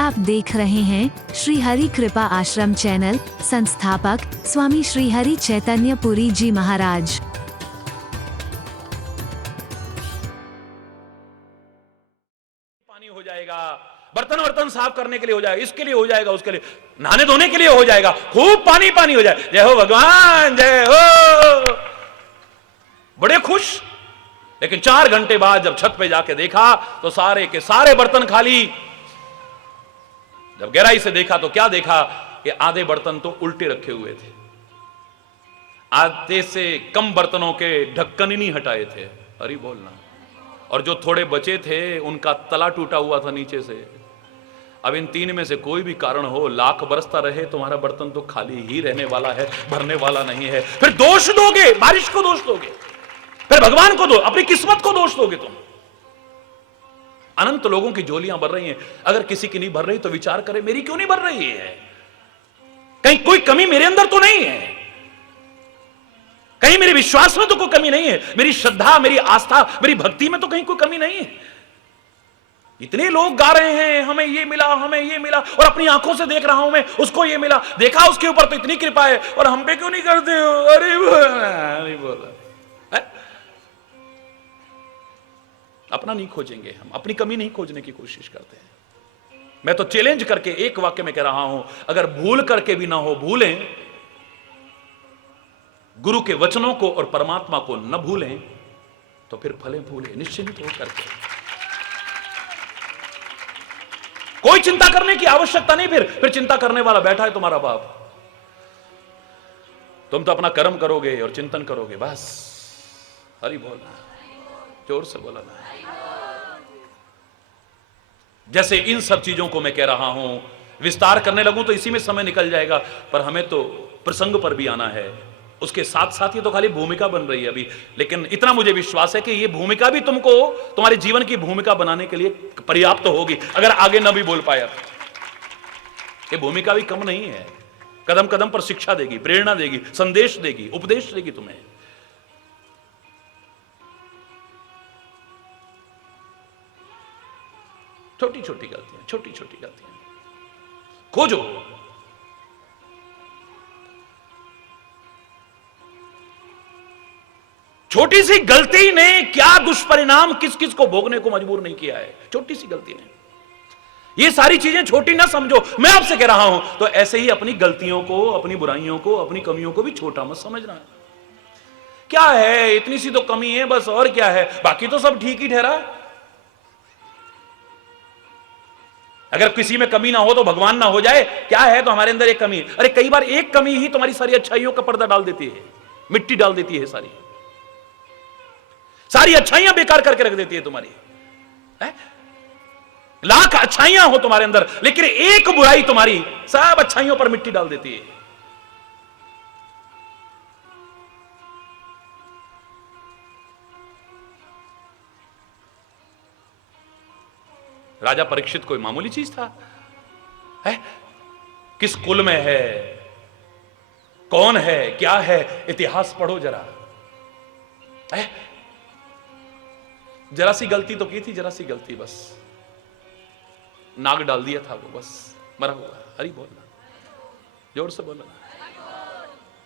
आप देख रहे हैं श्री हरि कृपा आश्रम चैनल। संस्थापक स्वामी श्री हरि चैतन्य पुरी जी महाराज। पानी हो जाएगा, बर्तन वर्तन साफ करने के लिए हो जाएगा, इसके लिए हो जाएगा, उसके लिए नहाने धोने के लिए हो जाएगा, खूब पानी पानी हो जाए। जय हो भगवान, जय हो। बड़े खुश। लेकिन 4 घंटे बाद जब छत पे जाके देखा तो सारे के सारे बर्तन खाली। जब गहराई से देखा तो क्या देखा कि आधे बर्तन तो उल्टे रखे हुए थे, आधे से कम बर्तनों के ढक्कन ही नहीं हटाए थे। अरे बोलना। और जो थोड़े बचे थे उनका तला टूटा हुआ था नीचे से। अब इन 3 में से कोई भी कारण हो, लाख बरसता रहे, तुम्हारा बर्तन तो खाली ही रहने वाला है, भरने वाला नहीं है। फिर दोष दोगे, बारिश को दोष दोगे, फिर भगवान को दो, अपनी किस्मत को दोष दोगे तुम। अनंत लोगों की झोलियां भर रही हैं। अगर किसी की नहीं भर रही तो विचार करे, मेरी क्यों नहीं भर रही है? कहीं कोई कमी मेरे अंदर तो नहीं है? कहीं मेरे विश्वास में तो कोई कमी नहीं है? मेरी श्रद्धा, मेरी आस्था, मेरी भक्ति में तो कहीं कोई कमी नहीं है? इतने लोग गा रहे हैं, हमें ये मिला, हमें ये मिला, और अपनी आंखों से देख रहा हूं मैं, उसको ये मिला, देखा उसके ऊपर तो इतनी कृपा है, और हम पे क्यों नहीं करते हो? अरे बोला अपना नहीं खोजेंगे, हम अपनी कमी नहीं खोजने की कोशिश करते हैं। मैं तो चैलेंज करके एक वाक्य में कह रहा हूं, अगर भूल करके भी ना हो, भूलें, गुरु के वचनों को और परमात्मा को न भूलें तो फिर फलें फूलें निश्चिंत होकर के। कोई चिंता करने की आवश्यकता नहीं। फिर चिंता करने वाला बैठा है तुम्हारा बाप। तुम तो अपना कर्म करोगे और चिंतन करोगे, बस। हरि बोलना, जोर से बोला ना। जैसे इन सब चीजों को मैं कह रहा हूं, विस्तार करने लगूं तो इसी में समय निकल जाएगा, पर हमें तो प्रसंग पर भी आना है। उसके साथ साथ ये तो खाली भूमिका बन रही है अभी, लेकिन इतना मुझे विश्वास है कि ये भूमिका भी तुमको तुम्हारे जीवन की भूमिका बनाने के लिए पर्याप्त होगी। अगर आगे न भी बोल पाया, ये भूमिका भी कम नहीं है। कदम कदम पर शिक्षा देगी, प्रेरणा देगी, संदेश देगी, उपदेश देगी तुम्हें। छोटी छोटी गलतियां, छोटी छोटी गलतियां खोजो। छोटी सी गलती ने क्या दुष्परिणाम किस किस को भोगने को मजबूर नहीं किया है। छोटी सी गलती ने। ये सारी चीजें छोटी ना समझो, मैं आपसे कह रहा हूं। तो ऐसे ही अपनी गलतियों को, अपनी बुराइयों को, अपनी कमियों को भी छोटा मत समझना। क्या है, इतनी सी तो कमी है बस, और क्या है, बाकी तो सब ठीक ही ठहरा। अगर किसी में कमी ना हो तो भगवान ना हो जाए, क्या है तो हमारे अंदर एक कमी है। अरे कई बार एक कमी ही तुम्हारी सारी अच्छाइयों का पर्दा डाल देती है, मिट्टी डाल देती है, सारी अच्छाइयां बेकार करके रख देती है तुम्हारी। लाख अच्छाइयां हो तुम्हारे अंदर, लेकिन एक बुराई तुम्हारी सब अच्छाइयों पर मिट्टी डाल देती है। राजा परीक्षित कोई मामूली चीज था? किस कुल में है, कौन है, क्या है, इतिहास पढ़ो जरा। जरा सी गलती तो की थी, जरा सी गलती, बस नाग डाल दिया था वो, बस मरा हुआ। हरि बोलना, जोर से बोलना।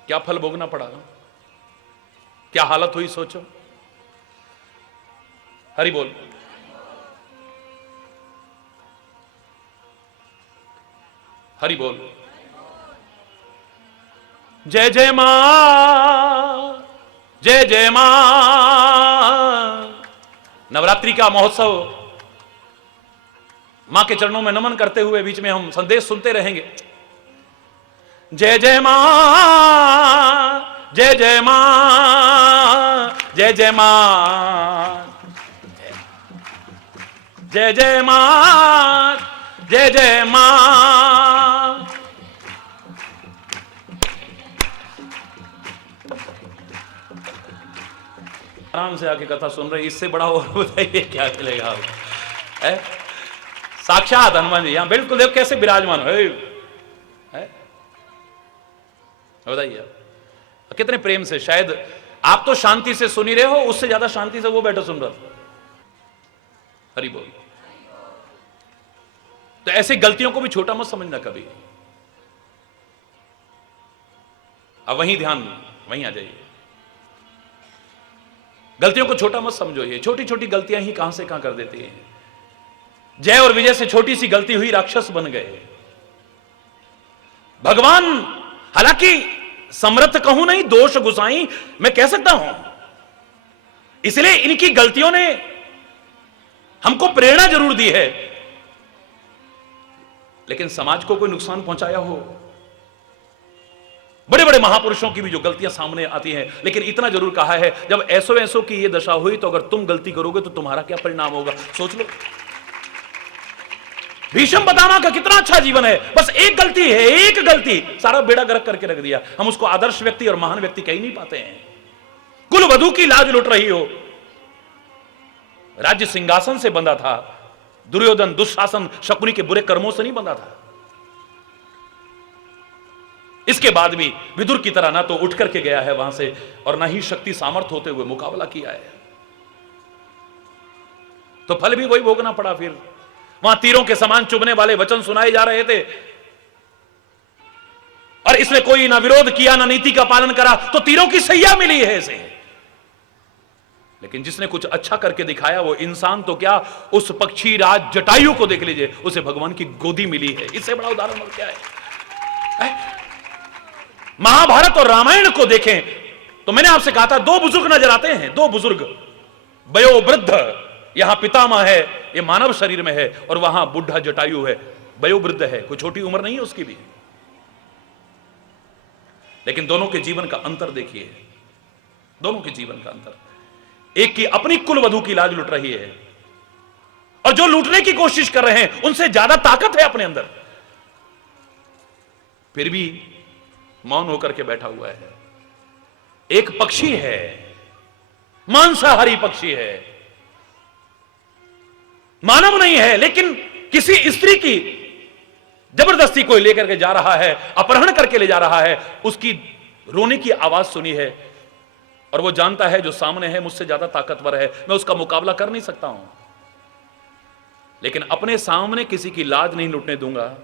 क्या फल भोगना पड़ा, क्या हालत हुई, सोचो। हरि बोल। हरि बोल। जय जय मां, जय जय मां। नवरात्रि का महोत्सव, मां के चरणों में नमन करते हुए बीच में हम संदेश सुनते रहेंगे। जय जय मां, जय जय मां, जय जय मां, जय जय मां, जय जय मां। आराम से आके कथा सुन रहे, इससे बड़ा और बताइए क्या चलेगा आप? साक्षात हनुमान जी यहां बिल्कुल देखो कैसे विराजमान है। बताइए कितने प्रेम से। शायद आप तो शांति से सुन ही रहे हो, उससे ज्यादा शांति से वो बैठा सुन रहा था। हरि बोल। तो ऐसे गलतियों को भी छोटा मत समझना कभी। अब वहीं ध्यान, वहीं आ जाइए। गलतियों को छोटा मत समझो, ये छोटी छोटी गलतियां ही कहां से कहां कर देती हैं। जय और विजय से छोटी सी गलती हुई, राक्षस बन गए। भगवान हालांकि समर्थ कहूं नहीं, दोष गुसाई मैं कह सकता हूं, इसलिए इनकी गलतियों ने हमको प्रेरणा जरूर दी है, लेकिन समाज को कोई नुकसान पहुंचाया हो। बड़े बड़े महापुरुषों की भी जो गलतियां सामने आती हैं, लेकिन इतना जरूर कहा है, जब ऐसो ऐसो की ये दशा हुई तो अगर तुम गलती करोगे तो तुम्हारा क्या परिणाम होगा, सोच लो। भीष्म पितामह का कितना अच्छा जीवन है, बस एक गलती है, एक गलती सारा बेड़ा गर्क करके रख दिया। हम उसको आदर्श व्यक्ति और महान व्यक्ति कह ही नहीं पाते हैं। कुल वधू की लाज लुट रही हो, राज्य सिंहासन से बंधा था, दुर्योधन दुशासन शकुनी के बुरे कर्मों से नहीं बंधा था। इसके बाद भी विदुर की तरह ना तो उठ करके गया है वहां से, और ना ही शक्ति सामर्थ्य होते हुए मुकाबला किया है, तो फल भी वही भोगना पड़ा। फिर वहां तीरों के समान चुभने वाले वचन सुनाए जा रहे थे, और इसने कोई ना विरोध किया ना नीति का पालन करा, तो तीरों की सैया मिली है इसे। लेकिन जिसने कुछ अच्छा करके दिखाया वो इंसान तो क्या, उस पक्षी राज जटायु को देख लीजिए, उसे भगवान की गोदी मिली है। इससे बड़ा उदाहरण और क्या है? महाभारत और रामायण को देखें तो मैंने आपसे कहा था, दो बुजुर्ग नजर आते हैं, दो बुजुर्ग, वयोवृद्ध। यहां पितामह है, ये मानव शरीर में है, और वहां बुढ़ा जटायु है, वयोवृद्ध है, कोई छोटी उम्र नहीं है उसकी भी। लेकिन दोनों के जीवन का अंतर देखिए, दोनों के जीवन का अंतर। एक की अपनी कुलवधू की लाज लुट रही है, और जो लूटने की कोशिश कर रहे हैं उनसे ज्यादा ताकत है अपने अंदर, फिर भी मौन होकर के बैठा हुआ है। एक पक्षी है, मांसाहारी पक्षी है, मानव नहीं है, लेकिन किसी स्त्री की जबरदस्ती कोई लेकर के जा रहा है, अपहरण करके ले जा रहा है, उसकी रोने की आवाज सुनी है, और वो जानता है जो सामने है मुझसे ज्यादा ताकतवर है, मैं उसका मुकाबला कर नहीं सकता हूं, लेकिन अपने सामने किसी की लाज नहीं लुटने दूंगा,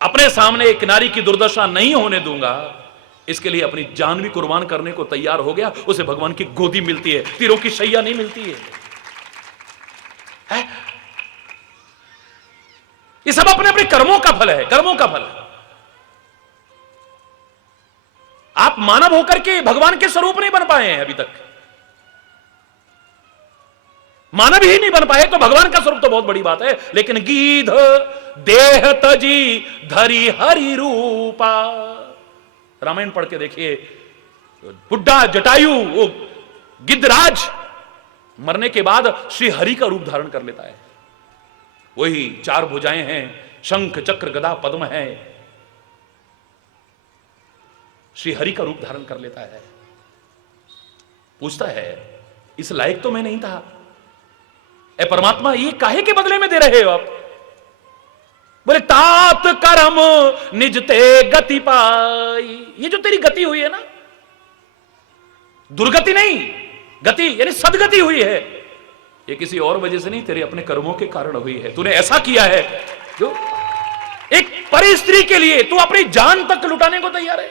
अपने सामने एक नारी की दुर्दशा नहीं होने दूंगा। इसके लिए अपनी जान भी कुर्बान करने को तैयार हो गया। उसे भगवान की गोदी मिलती है, तीरों की शैया नहीं मिलती है। ये सब अपने अपने कर्मों का फल है, कर्मों का फल। आप मानव होकर के भगवान के स्वरूप नहीं बन पाए हैं अभी तक, मानव ही नहीं बन पाए तो भगवान का स्वरूप तो बहुत बड़ी बात है। लेकिन गीध देह तजी धरी हरि रूपा, रामायण पढ़ के देखिए, बुड्ढा जटायु वो गिद्धराज मरने के बाद श्री हरि का रूप धारण कर लेता है। वही चार भुजाएं हैं, शंख चक्र गदा पद्म है, श्री हरि का रूप धारण कर लेता है। पूछता है इस लायक तो मैं नहीं था, ए परमात्मा ये काहे के बदले में दे रहे हो आप? बोले तात कर्म निज ते गति पाई, ये जो तेरी गति हुई है ना, दुर्गति नहीं, गति यानी सदगति हुई है, ये किसी और वजह से नहीं, तेरे अपने कर्मों के कारण हुई है। तूने ऐसा किया है जो एक परी स्त्री के लिए तू अपनी जान तक लुटाने को तैयार है।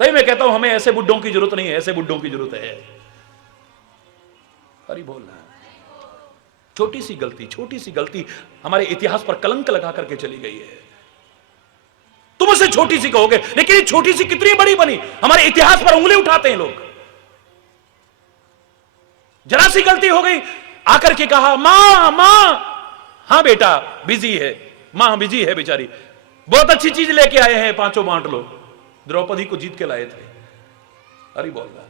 तभी मैं कहता हूं हमें ऐसे बुड्ढों की जरूरत नहीं है, ऐसे बुड्ढों की जरूरत है। हरि बोलना, छोटी सी गलती हमारे इतिहास पर कलंक लगा करके चली गई है। तुम उसे छोटी सी कहोगे, लेकिन ये छोटी सी कितनी बड़ी बनी, हमारे इतिहास पर उंगली उठाते हैं लोग। जरा सी गलती हो गई, आकर के कहा मां मां, हां बेटा बिजी है, मां बिजी है बेचारी, बहुत अच्छी चीज लेके आए हैं, पांचों बांट लो। द्रौपदी को जीत के लाए थे। हरि बोल रहा,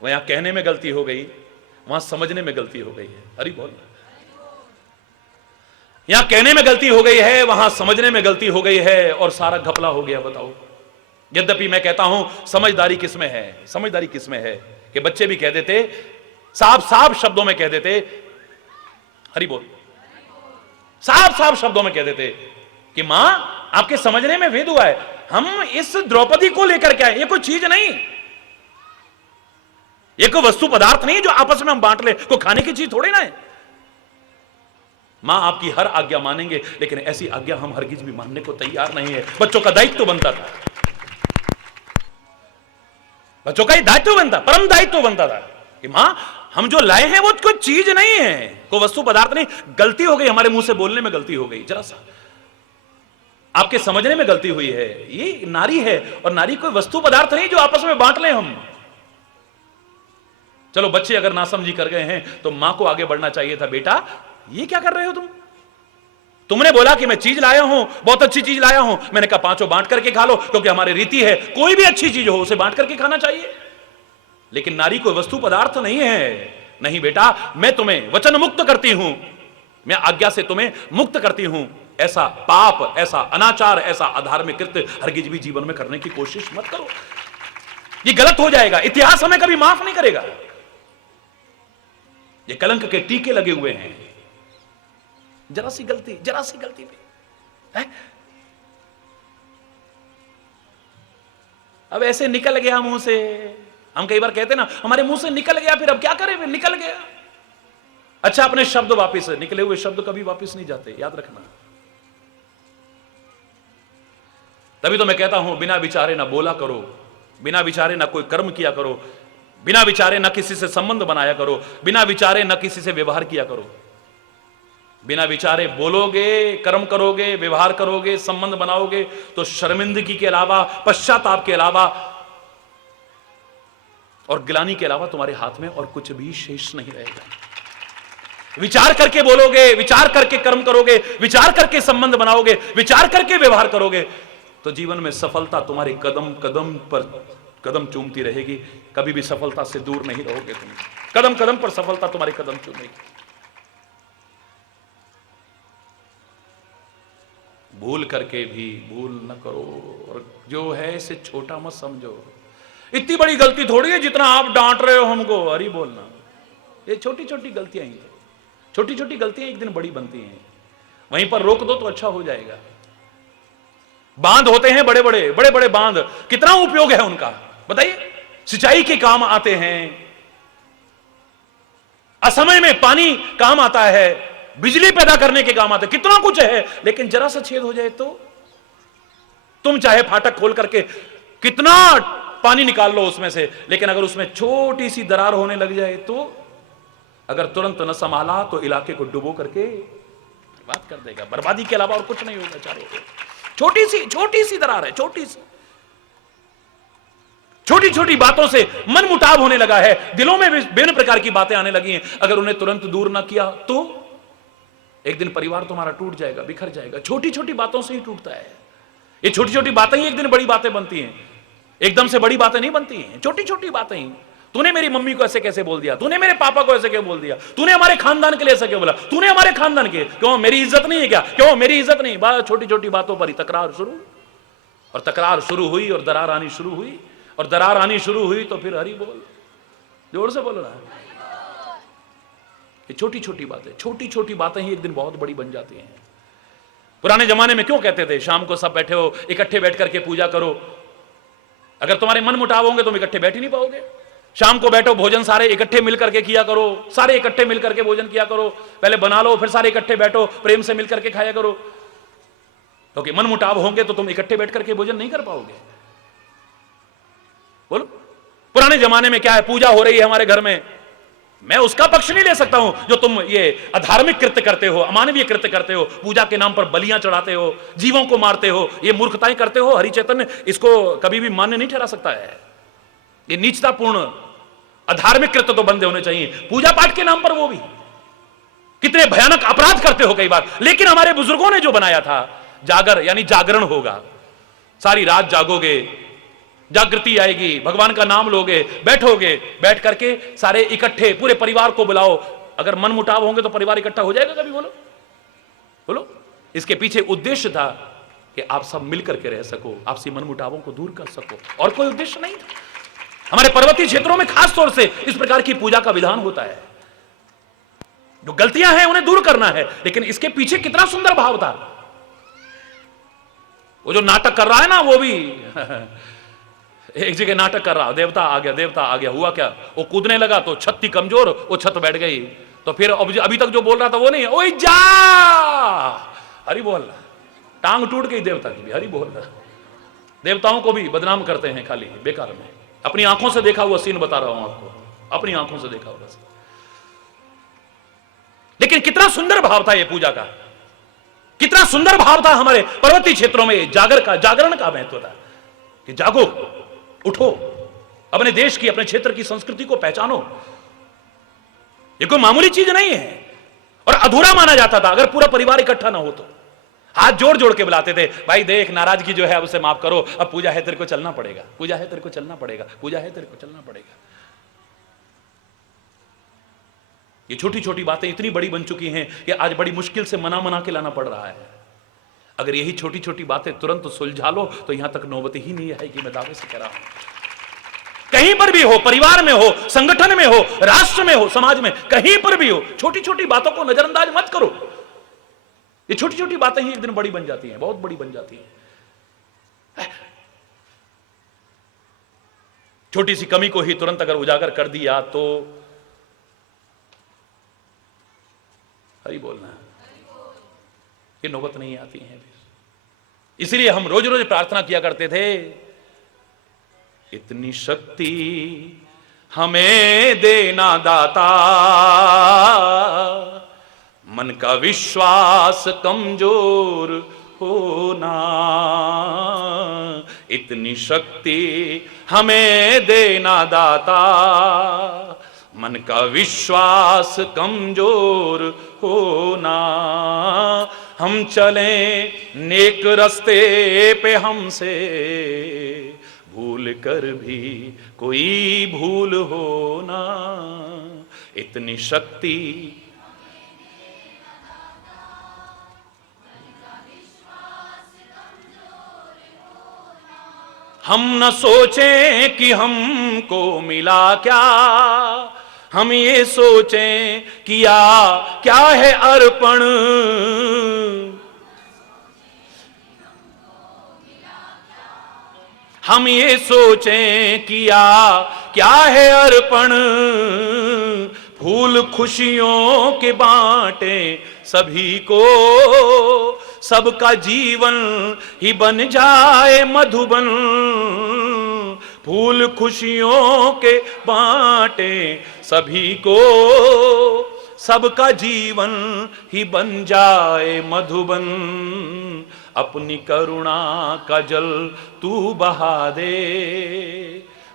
वहां कहने में गलती हो गई, वहां समझने में गलती हो गई है। हरि बोल रहा, यहां कहने में गलती हो गई है, वहां समझने में गलती हो गई है, और सारा घपला हो गया। बताओ, यद्यपि मैं कहता हूं समझदारी किसमें है, समझदारी किसमें है कि बच्चे भी कह देते, साफ साफ शब्दों में कह देते, हरि बोल, साफ साफ शब्दों में कह देते कि मां आपके समझने में भेद हुआ है, हम इस द्रौपदी को लेकर के आए, ये कोई चीज नहीं, ये कोई वस्तु पदार्थ नहीं है जो आपस में हम बांट ले, कोई खाने की चीज थोड़ी ना है। मां आपकी हर आज्ञा मानेंगे, लेकिन ऐसी आज्ञा हम हरगिज भी मानने को तैयार नहीं है। बच्चों का दायित्व तो बनता था, बच्चों का ही दायित्व बनता, परम दायित्व बनता था कि मां हम जो लाए हैं वो कोई चीज नहीं है, कोई वस्तु पदार्थ नहीं। गलती हो गई, हमारे मुंह से बोलने में गलती हो गई, जरा सा आपके समझने में गलती हुई है। ये नारी है और नारी कोई वस्तु पदार्थ नहीं जो आपस में बांट लें हम। चलो बच्चे अगर नासमझी कर गए हैं तो मां को आगे बढ़ना चाहिए था, बेटा ये क्या कर रहे हो तुमने बोला कि मैं चीज लाया हूं, बहुत अच्छी चीज लाया हूं, मैंने कहा पांचों बांट करके खा लो, क्योंकि हमारी रीति है कोई भी अच्छी चीज हो उसे बांट करके खाना चाहिए। लेकिन नारी कोई वस्तु पदार्थ नहीं है। नहीं बेटा, मैं तुम्हें वचन मुक्त करती हूं, मैं आज्ञा से तुम्हें मुक्त करती हूं। ऐसा पाप, ऐसा अनाचार, ऐसा अधार्मिक कृत्य हरगिज भी जीवन में करने की कोशिश मत करो, ये गलत हो जाएगा। इतिहास हमें कभी माफ नहीं करेगा। ये कलंक के टीके लगे हुए हैं, जरा सी गलती पे है? अब ऐसे निकल गया मुंह से। हम कई बार कहते ना हमारे मुंह से निकल गया, फिर अब क्या करें, फिर निकल गया। अच्छा, अपने शब्द वापिस, निकले हुए शब्द कभी वापिस नहीं जाते, याद रखना। तभी तो मैं कहता हूं बिना विचारे ना बोला करो, बिना विचारे ना कोई कर्म किया करो, बिना विचारे ना किसी से संबंध बनाया करो, बिना विचारे ना किसी से व्यवहार किया करो। बिना विचारे बोलोगे, कर्म करोगे, व्यवहार करोगे, संबंध बनाओगे तो शर्मिंदगी के अलावा, पश्चाताप के अलावा और गिलानी के अलावा तुम्हारे हाथ में और कुछ भी शेष नहीं रहेगा। विचार करके बोलोगे, विचार करके कर्म करोगे, विचार करके संबंध बनाओगे, विचार करके व्यवहार करोगे तो जीवन में सफलता तुम्हारे कदम कदम पर कदम चूमती रहेगी। कभी भी सफलता से दूर नहीं रहोगे तुम, कदम कदम पर सफलता तुम्हारे कदम चूमेगी। भूल करके भी भूल न करो, और जो है इसे छोटा मत समझो। इतनी बड़ी गलती थोड़ी है जितना आप डांट रहे हो हमको, हरी बोलना। ये छोटी छोटी गलतियां ही, छोटी छोटी गलतियां एक दिन बड़ी बनती हैं। वहीं पर रोक दो तो अच्छा हो जाएगा। बांध होते हैं बड़े बड़े बांध, कितना उपयोग है उनका बताइए। सिंचाई के काम आते हैं, असमय में पानी काम आता है, बिजली पैदा करने के काम आते, कितना कुछ है। लेकिन जरा सा छेद हो जाए तो तुम चाहे फाटक खोल करके कितना पानी निकाल लो उसमें से, लेकिन अगर उसमें छोटी सी दरार होने लग जाए तो अगर तुरंत न संभाला तो इलाके को डुबो करके बर्बाद कर देगा। बर्बादी के अलावा और कुछ नहीं होगा चारों ओर। छोटी सी दरार है, छोटी छोटी बातों से मन मुटाव होने लगा है, दिलों में विभिन्न प्रकार की बातें आने लगी हैं। अगर उन्हें तुरंत दूर ना किया तो एक दिन परिवार तुम्हारा टूट जाएगा, बिखर जाएगा। छोटी छोटी बातों से ही टूटता है। ये छोटी छोटी बातें ही एक दिन बड़ी बातें बनती हैं, एकदम से बड़ी बातें नहीं बनती हैं। छोटी छोटी बातें ही, तूने मेरी मम्मी को ऐसे कैसे बोल दिया, तूने मेरे पापा को ऐसे क्यों बोल दिया, तूने हमारे खानदान के लिए ऐसा क्यों बोला, तूने हमारे खानदान के, क्यों मेरी इज्जत नहीं है क्या, क्यों मेरी इज्जत नहीं। बस छोटी छोटी बातों पर ही तकरार शुरू, और तकरार शुरू हुई और दरार आनी शुरू हुई, और दरार आनी शुरू हुई तो फिर हरी बोल, जोर से बोल रहा है। ये छोटी छोटी बातें ही एक दिन बहुत बड़ी बन जाती हैं। पुराने जमाने में क्यों कहते थे शाम को सब बैठे हो, इकट्ठे बैठ करके पूजा करो। अगर तुम्हारे मन मुटाव होंगे तुम इकट्ठे बैठ ही नहीं पाओगे। शाम को बैठो, भोजन सारे इकट्ठे मिलकर के किया करो, सारे इकट्ठे मिलकर के भोजन किया करो। पहले बना लो, फिर सारे इकट्ठे बैठो, प्रेम से मिलकर के खाया करो। क्योंकि मन मुटाव होंगे तो तुम इकट्ठे बैठ करके भोजन नहीं कर पाओगे। बोलो, पुराने जमाने में क्या है, पूजा हो रही है हमारे घर में, मैं उसका पक्ष नहीं ले सकता हूं जो तुम ये अधार्मिक कृत्य करते हो, अमानवीय कृत्य करते हो, पूजा के नाम पर बलियां चढ़ाते हो, जीवों को मारते हो, ये मूर्खताएं करते हो। हरि चैतन्य इसको कभी भी मान्य नहीं ठहरा सकता है। ये नीचतापूर्ण अधार्मिक कृत्य तो बंद होने चाहिए। पूजा पाठ के नाम पर वो भी कितने भयानक अपराध करते हो कई बार। लेकिन हमारे बुजुर्गों ने जो बनाया था, जागर यानी जागरण होगा, सारी रात जागोगे, जागृति आएगी, भगवान का नाम लोगे, बैठोगे, बैठ करके सारे इकट्ठे पूरे परिवार को बुलाओ। अगर मन मुटाव होंगे तो परिवार इकट्ठा हो जाएगा कभी? बोलो बोलो। इसके पीछे उद्देश्य था कि आप सब मिलकर के रह सको, आपसी मन मुटावों को दूर कर सको, और कोई उद्देश्य नहीं था। हमारे पर्वतीय क्षेत्रों में खास तौर से इस प्रकार की पूजा का विधान होता है। जो गलतियां हैं उन्हें दूर करना है, लेकिन इसके पीछे कितना सुंदर भाव था। वो जो नाटक कर रहा है ना, वो भी एक जगह नाटक कर रहा, देवता आ गया, देवता आ गया, हुआ क्या, वो कूदने लगा तो छत थी कमजोर, वो छत बैठ गई। तो फिर अभी तक जो बोल रहा था वो नहीं, ओए जा, हरि बोल रहा, टांग टूट गई देवता की भी, हरि बोल रहा। देवताओं को भी बदनाम करते हैं खाली बेकार में। अपनी आंखों से देखा हुआ सीन बता रहा हूं आपको, अपनी आंखों से देखा हुआ सीन। लेकिन कितना सुंदर भाव था ये पूजा का, कितना सुंदर भाव था हमारे पर्वतीय क्षेत्रों में जागरण का महत्व था कि जागो, उठो, अपने देश की, अपने क्षेत्र की संस्कृति को पहचानो। ये कोई मामूली चीज नहीं है। और अधूरा माना जाता था अगर पूरा परिवार इकट्ठा ना हो तो। हाथ जोड़ जोड़ के बुलाते थे, भाई देख नाराजगी जो है अब उसे माफ करो, अब पूजा है तेरे को चलना पड़ेगा, पूजा है तेरे को चलना पड़ेगा, पूजा है तेरे को चलना पड़ेगा। ये छोटी छोटी बातें इतनी बड़ी बन चुकी हैं कि आज बड़ी मुश्किल से मना के लाना पड़ रहा है। अगर यही छोटी छोटी बातें तुरंत सुलझा लो तो यहां तक नौबत ही नहीं आएगी, मैं दावे से कह रहा हूं। कहीं पर भी हो, परिवार में हो, संगठन में हो, राष्ट्र में हो, समाज में, कहीं पर भी हो, छोटी छोटी बातों को नजरअंदाज मत करो। ये छोटी छोटी बातें ही एक दिन बड़ी बन जाती हैं, बहुत बड़ी बन जाती हैं। छोटी सी कमी को ही तुरंत अगर उजागर कर दिया तो हरि बोलना, ये नौबत नहीं आती है। इसलिए हम रोज रोज प्रार्थना किया करते थे, इतनी शक्ति हमें देना दाता, मन का विश्वास कमजोर होना, इतनी शक्ति हमें देना दाता, मन का विश्वास कमजोर होना, हम चलें नेक रास्ते पे हमसे भूल कर भी कोई भूल होना, इतनी शक्ति हम न सोचें कि हमको मिला क्या, हम ये सोचें किया क्या है अर्पण, हम ये सोचें किया क्या है अर्पण, फूल खुशियों के बांटे सभी को, सबका जीवन ही बन जाए मधुबन, फूल खुशियों के बांटे सभी को, सबका जीवन ही बन जाए मधुबन, अपनी करुणा का जल तू बहा दे,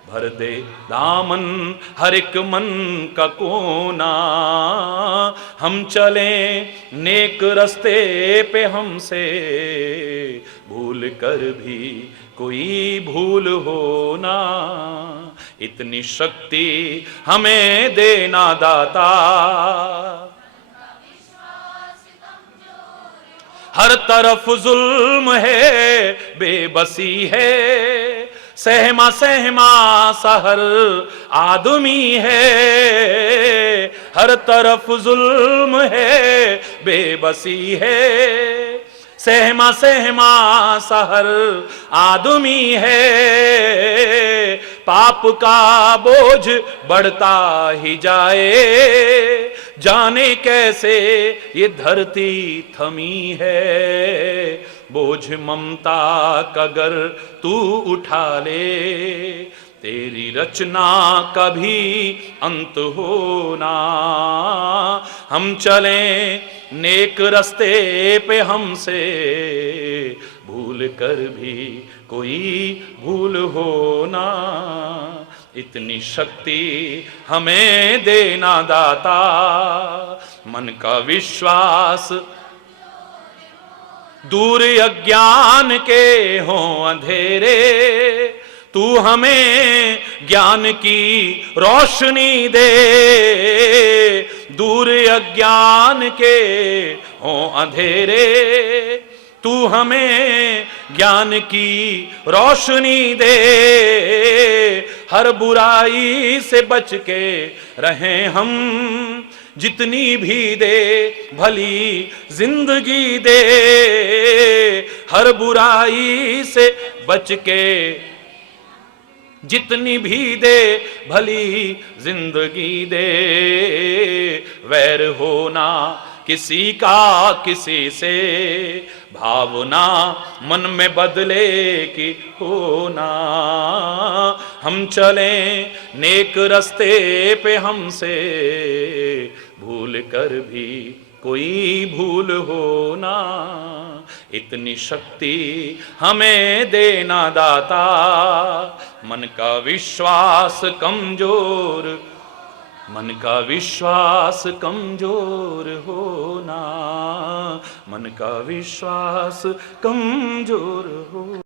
भर दे दामन हर एक मन का कोना, हम चलें नेक रास्ते पे हमसे भूल कर भी कोई भूल होना, इतनी शक्ति हमें देना दाता, हर तरफ जुल्म है बेबसी है, सहमा सहमा सा हर आदमी है, हर तरफ जुल्म है बेबसी है, सहमा सहमा सा हर आदमी है, पाप का बोझ बढ़ता ही जाए, जाने कैसे ये धरती थमी है, बोझ ममता का गर तू उठा ले, तेरी रचना का भी अंत होना, हम चलें नेक रास्ते पे हमसे भूल कर भी कोई भूल होना, इतनी शक्ति हमें देना दाता, मन का विश्वास दूर अज्ञान के हों अंधेरे, तू हमें ज्ञान की रोशनी दे, दूर अज्ञान के हों अंधेरे, तू हमें ज्ञान की रोशनी दे, हर बुराई से बच के रहें हम, जितनी भी दे भली जिंदगी दे, हर बुराई से बच के जितनी भी दे भली जिंदगी दे, वैर होना किसी का किसी से, भावना मन में बदले की होना। हम चलें नेक रस्ते पे हमसे, भूल कर भी कोई भूल होना। इतनी शक्ति हमें देना दाता, मन का विश्वास कमजोर, मन का विश्वास कमजोर होना, मन का विश्वास कमजोर होना।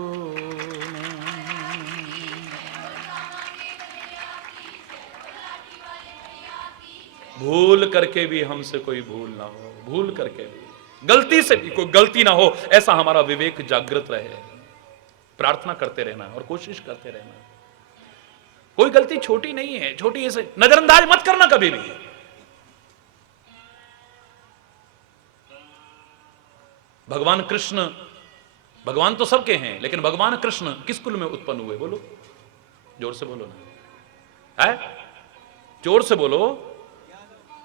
भूल करके भी हमसे कोई भूल ना हो, भूल करके भी, गलती से भी कोई गलती ना हो, ऐसा हमारा विवेक जागृत रहे। प्रार्थना करते रहना और कोशिश करते रहना। कोई गलती छोटी नहीं है, छोटी ऐसे नजरअंदाज मत करना कभी भी। भगवान कृष्ण, भगवान तो सबके हैं, लेकिन भगवान कृष्ण किस कुल में उत्पन्न हुए? बोलो, जोर से बोलो ना, है जोर से बोलो।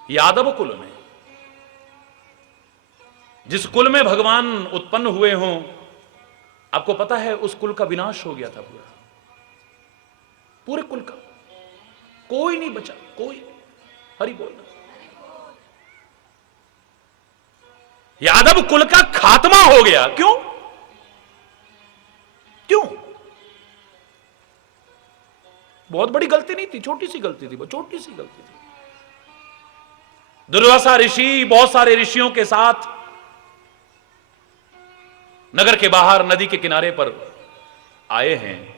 यादव कुल में। जिस कुल में भगवान उत्पन्न हुए हों, आपको पता है उस कुल का विनाश हो गया था पूरा, पूरे कुल का, कोई नहीं बचा, कोई। हरि बोलना। यादव कुल का खात्मा हो गया। क्यों? क्यों? बहुत बड़ी गलती नहीं थी, छोटी सी गलती थी, बहुत छोटी सी गलती थी। दुर्वासा ऋषि बहुत सारे ऋषियों के साथ नगर के बाहर नदी के किनारे पर आए हैं।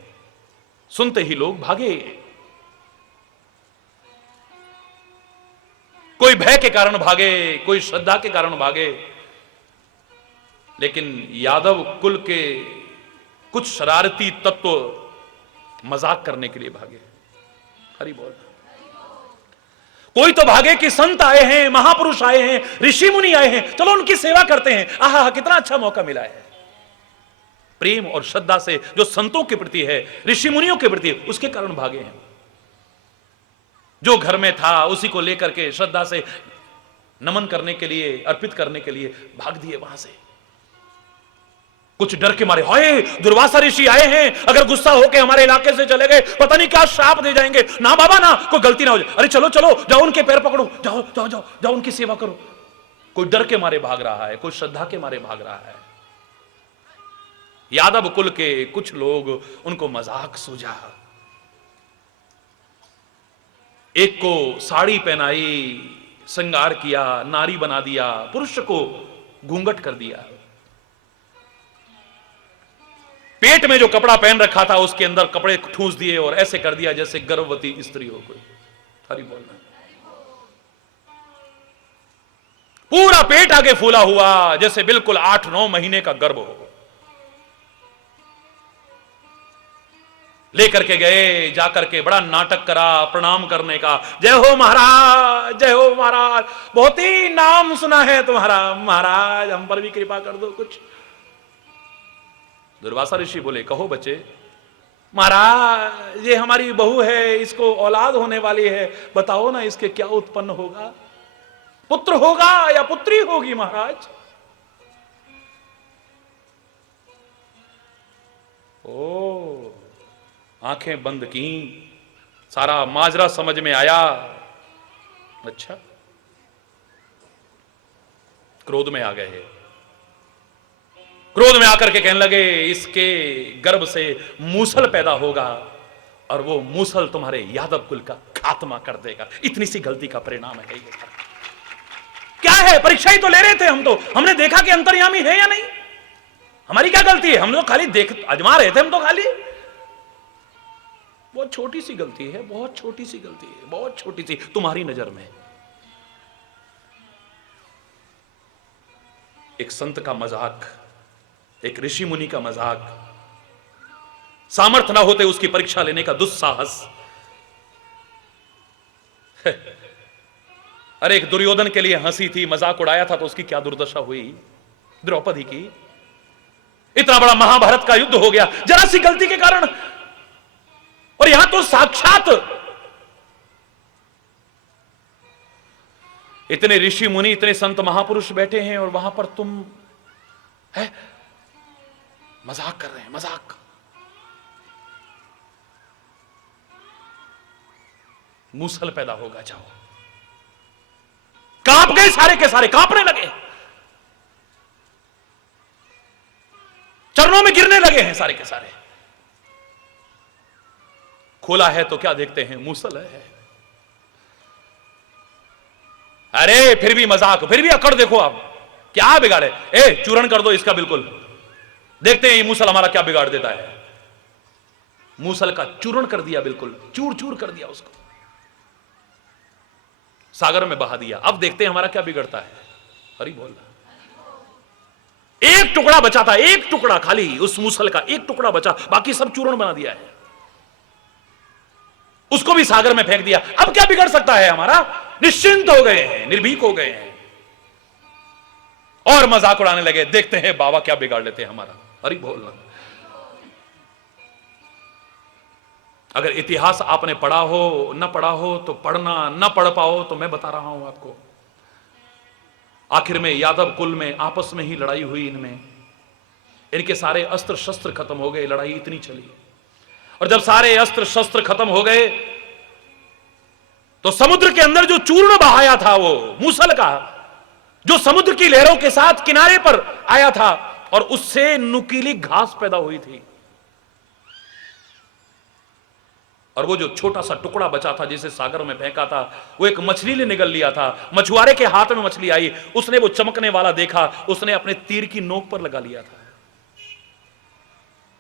सुनते ही लोग भागे। कोई भय के कारण भागे, कोई श्रद्धा के कारण भागे, लेकिन यादव कुल के कुछ शरारती तत्व मजाक करने के लिए भागे। हरि बोल। कोई तो भागे कि संत आए हैं, महापुरुष आए हैं, ऋषि मुनि आए हैं, चलो उनकी सेवा करते हैं। आहा, कितना अच्छा मौका मिला है। प्रेम और श्रद्धा से जो संतों के प्रति है, ऋषि मुनियों के प्रति है, उसके कारण भागे हैं। जो घर में था उसी को लेकर के श्रद्धा से नमन करने के लिए, अर्पित करने के लिए भाग दिए वहां से। कुछ डर के मारे, हाय दुर्वासा ऋषि आए हैं, अगर गुस्सा होकर हमारे इलाके से चले गए पता नहीं क्या श्राप दे जाएंगे। ना बाबा ना, कोई गलती ना हो जाए। अरे चलो चलो, जाओ उनके पैर पकड़ो, जाओ जाओ जाओ जाओ, उनकी सेवा करो। कोई डर के मारे भाग रहा है, कोई श्रद्धा के मारे भाग रहा है। यादव कुल के कुछ लोग उनको मजाक सूझा। एक को साड़ी पहनाई, श्रृंगार किया, नारी बना दिया, पुरुष को घूंघट कर दिया। पेट में जो कपड़ा पहन रखा था उसके अंदर कपड़े ठूंस दिए और ऐसे कर दिया जैसे गर्भवती स्त्री हो कोई। हरि बोलना। पूरा पेट आगे फूला हुआ जैसे बिल्कुल 8-9 महीने का गर्भ हो। लेकर के गए, जाकर के बड़ा नाटक करा प्रणाम करने का। जय हो महाराज, जय हो महाराज, बहुत ही नाम सुना है तुम्हारा महाराज, हम पर भी कृपा कर दो कुछ। दुर्वासा ऋषि बोले, कहो बच्चे। महाराज ये हमारी बहू है, इसको औलाद होने वाली है, बताओ ना इसके क्या उत्पन्न होगा, पुत्र होगा या पुत्री होगी महाराज। ओ, आंखें बंद की, सारा माजरा समझ में आया। अच्छा, क्रोध में आ गए। क्रोध में आकर के कहने लगे, इसके गर्भ से मूसल पैदा होगा और वो मूसल तुम्हारे यादव कुल का खात्मा कर देगा। इतनी सी गलती का परिणाम है ये। क्या है, परीक्षा ही तो ले रहे थे हम, तो हमने देखा कि अंतर्यामी है या नहीं। हमारी क्या गलती है, हम लोग खाली देख आजमा रहे थे हम तो खाली। बहुत छोटी सी गलती है, बहुत छोटी सी गलती है, बहुत छोटी सी तुम्हारी नजर में। एक संत का मजाक, एक ऋषि मुनि का मजाक, सामर्थ्य ना होते उसकी परीक्षा लेने का दुस्साहस। अरे एक दुर्योधन के लिए हंसी थी, मजाक उड़ाया था, तो उसकी क्या दुर्दशा हुई द्रौपदी की। इतना बड़ा महाभारत का युद्ध हो गया जरा सी गलती के कारण। और और यहां तो साक्षात इतने ऋषि मुनि, इतने संत महापुरुष बैठे हैं और वहां पर तुम है मजाक कर रहे हैं, मजाक। मूसल पैदा होगा, जाओ। कांप गए, सारे के सारे कांपने लगे, चरणों में गिरने लगे हैं सारे के सारे। खोला है तो क्या देखते हैं? मूसल है। अरे फिर भी मजाक, फिर भी अकड़ देखो आप, क्या बिगाड़े? ए चूर्ण कर दो इसका, बिल्कुल देखते हैं ये मूसल हमारा क्या बिगाड़ देता है। मूसल का चूर्ण कर दिया, बिल्कुल चूर चूर कर दिया उसको, सागर में बहा दिया। अब देखते हैं हमारा क्या बिगड़ता है। हरि बोल। एक टुकड़ा बचा था, एक टुकड़ा खाली, उस मूसल का एक टुकड़ा बचा, बाकी सब चूर्ण बना दिया है, उसको भी सागर में फेंक दिया। अब क्या बिगड़ सकता है हमारा? निश्चिंत हो गए हैं, निर्भीक हो गए हैं और मजाक उड़ाने लगे। देखते हैं बाबा क्या बिगाड़ लेते हैं हमारा। हरि बोलना। अगर इतिहास आपने पढ़ा हो, न पढ़ा हो तो पढ़ना, न पढ़ पाओ तो मैं बता रहा हूं आपको। आखिर में यादव कुल में आपस में ही लड़ाई हुई, इनमें इनके सारे अस्त्र शस्त्र खत्म हो गए, लड़ाई इतनी चली। और जब सारे अस्त्र शस्त्र खत्म हो गए तो समुद्र के अंदर जो चूर्ण बहाया था, वो मूसल का, जो समुद्र की लहरों के साथ किनारे पर आया था, और उससे नुकीली घास पैदा हुई थी। और वो जो छोटा सा टुकड़ा बचा था जिसे सागर में फेंका था, वो एक मछली ने निगल लिया था। मछुआरे के हाथ में मछली आई, उसने वो चमकने वाला देखा, उसने अपने तीर की नोक पर लगा लिया था,